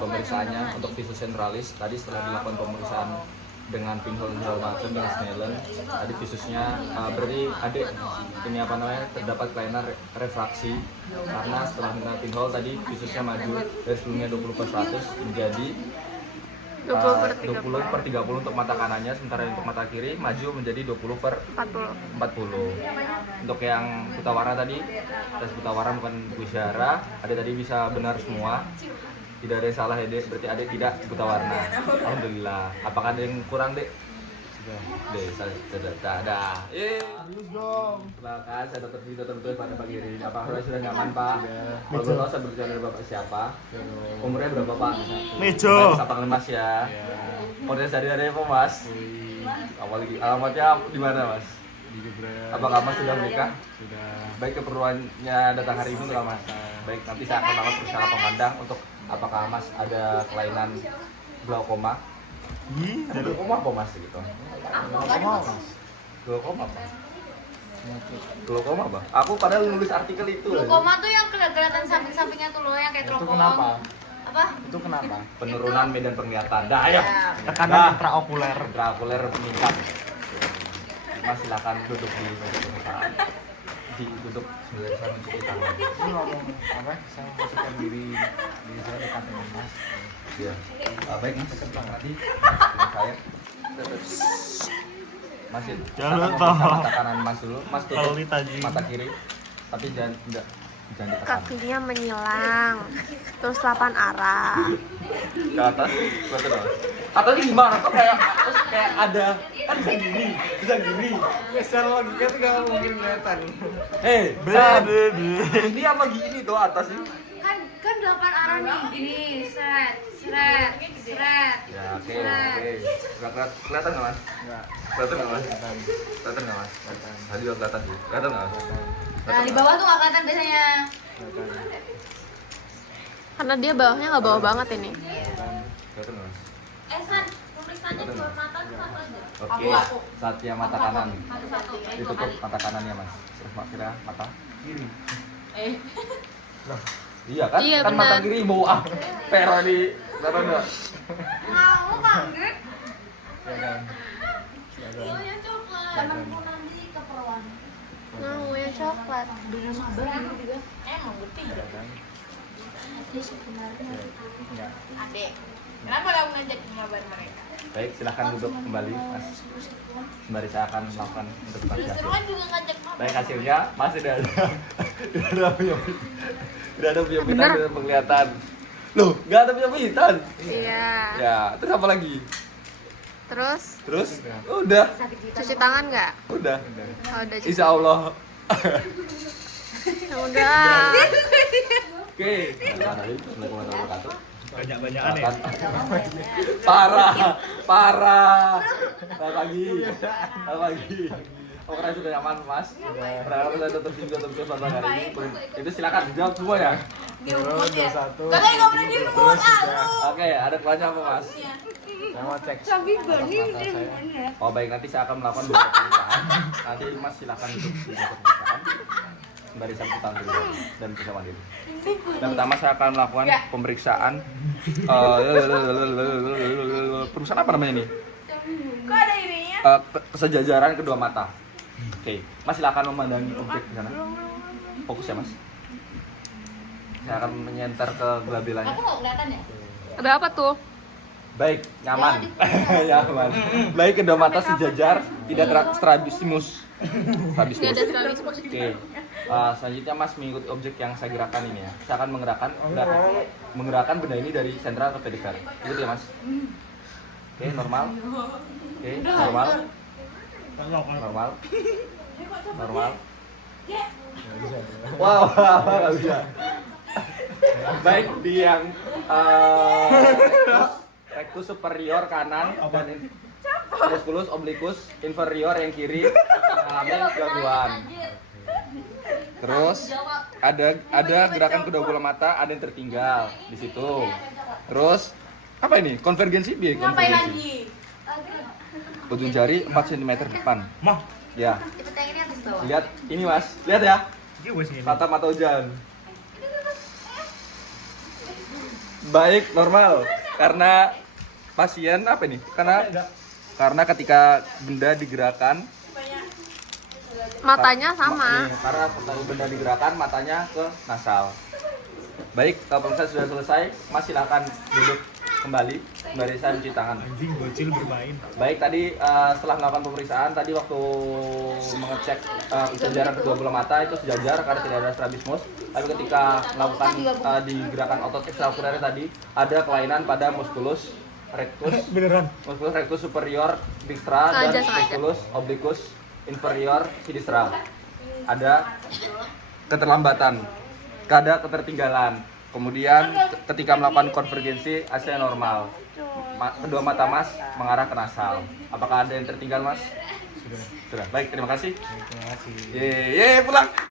pemeriksaannya untuk visus centralis tadi setelah dilakukan pemeriksaan dengan pinhole segala macam dengan Snellen tadi visusnya berarti adik ini apa namanya terdapat kelainan refraksi karena setelah menggunakan pinhole tadi visusnya maju dari sebelumnya 20/100 menjadi 20/30 untuk mata kanannya, sementara untuk mata kiri maju menjadi 20/40. Untuk yang buta warna tadi, tes buta warna bukan Busyara, adik tadi bisa benar semua. Tidak ada yang salah ya dek, berarti adik tidak buta warna. Alhamdulillah. Apakah ada yang kurang dek? Dek, sudah ada. Halus dong. Silakan, saya dokter Vito terbetul pada pagi ini. Apakah sudah nyaman pak? Kalau belum tahu saya berbicara dari bapak siapa? Umurnya berapa pak? Mejo. Sapangan mas ya. Potensi dari apa mas? Alamatnya di mana mas? Di Gebrak. Apakah mas sudah menikah? Sudah. Baik, keperluannya datang hari ini untuk mas. Baik, nanti saya akan lakukan periksa pemandang untuk apakah mas ada kelainan glaukoma. Glaukoma apa mas gitu? Glaukoma apa? Glaukoma apa? Aku padahal nulis artikel itu. Glaukoma tuh yang kelihatan samping-sampingnya tuh loh, yang kayak Itu teropong. kenapa? Apa? Itu kenapa? Penurunan medan penglihatan. Dah ya. Tekanan intraokuler. Intraokuler meningkat. Mas silakan duduk di meja pemeriksaan. Duduk sebelah sana mencuci tangan. Ini ngomong apa? Saya masukkan diri saya dekat dengan Mas. Iya. Baik mas. Tadi saya. Masih. Jangan Kita lupa. mau mata kanan mas dulu. Mas tutup Tali tadi. mata kiri. Tapi jangan ditekan. Kakinya menyilang. Terus 8 arah. Ke atas. Ke atas. Atasnya gimana? Kok kayak ada kan bisa gini. Secara logika tuh gak mungkin kelihatan. San. Ini apa gini tuh atas ini? Kan 8 arah nih, gini, seret. Ya oke. Kelihatan nggak mas? Enggak. Kelihatan nggak mas? Kelihatan nggak mas? Tadi udah kelihatan sih. Kelihatan nggak mas? Nah, di bawah tuh nggak kelihatan biasanya. Karena dia bawahnya nggak bawah banget ini. Kelihatan nggak mas? San, pemeriksaannya dua mata tuh satu aja. Oke. Saatnya mata kanan. Satu. Ditutup mata kanannya mas. Terus kira mata kiri. Loh, iya kan? Iya, Kan mata benar. kiri bau Pero di mana enggak? Mau kaget. Ya kan. Oh ya coklat. Temanku nanti keperluan. Mau yang coklat. Emang bertiga. Enggak. Adek. Kenapa kamu ngajak ngabar mereka? Baik, silahkan duduk kembali mas. Sembari saya akan melakukan interpretasi hasil. Semua juga ngajak ngabar. Baik, hasilnya masih tidak ada penyempitan dengan penglihatan. Loh, nggak ada penyempitan. Iya. Ya, terus apa lagi? Terus Udah, cuci tangan nggak? udah. Oh, udah cuci. Insya Allah. Ya udah. Oke. Assalamualaikum warahmatullahi wabarakatuh. Banyak-banyakan ya. Parah. Selamat pagi. Apakah sudah nyaman, Mas? Berapa saya tutup pada hari ini? Itu silakan dijawab semuanya. Terus 21. Katanya nggak pernah diem buat aku. Oke, ada kelanjutan apa, Mas? Saya mau cek. Oh baik, nanti saya akan melakukan beberapa pemeriksaan. Nanti Mas silakan untuk dilakukan pemeriksaan. Sembari sampai tahun dulu dan bisa mandiri. Yang pertama saya akan melakukan pemeriksaan. Perusahaan apa namanya ini? Kok ada ininya? Kesejajaran kedua mata. Oke, Mas silakan memandangi objek di sana. Fokus ya Mas. Saya akan menyenter ke gelabelannya. Aku nggak kelihatan ya? Ada apa tuh? Baik, nyaman. Nyaman. Baik, kedua mata sejajar, tidak strabismus. Tidak ada strabismus. Oke. Selanjutnya Mas mengikuti objek yang saya gerakan ini ya. Saya akan menggerakkan benda ini dari sentral ke perifer. Ikuti ya Mas. Oke, normal. Oke, normal. Normal. Normal. Wow, nggak bisa. Baik, di yang rectus superior kanan dan musculus obliquus inferior yang kiri mengalami gangguan. Terus ada gerakan kedua bola mata, ada yang tertinggal di situ. Terus apa ini? Konvergensi biar Ngapain konvergensi. lagi? Ujung jari 4 cm depan. Mah, Ya, Cepet yang ini atas bawah. lihat ini Mas. Lihat ya. iki wis ngene. Tatap mata hujan. Baik, normal. Karena pasien apa ini? Karena ketika benda digerakkan Matanya sama. Nih, karena ketika benda digerakkan matanya ke nasal. Baik, kalau pemeriksaan sudah selesai, Mas silakan duduk kembali. Sembari saya mencuci tangan. Anjing bocil bermain. Baik, tadi setelah melakukan pemeriksaan, tadi waktu mengecek kesejajaran kedua bola mata itu sejajar karena tidak ada strabismus. Tapi ketika melakukan digerakan otot ekstraokuler tadi, ada kelainan pada musculus rectus, Beneran. musculus rectus superior sinistra dan musculus obliquus inferior sinistra. Ada keterlambatan, ada ketertinggalan. Kemudian ketika melakukan konvergensi hasilnya normal. Kedua mata Mas mengarah ke nasal. Apakah ada yang tertinggal Mas? Sudah. Baik, terima kasih. Terima kasih. Ye, pulang.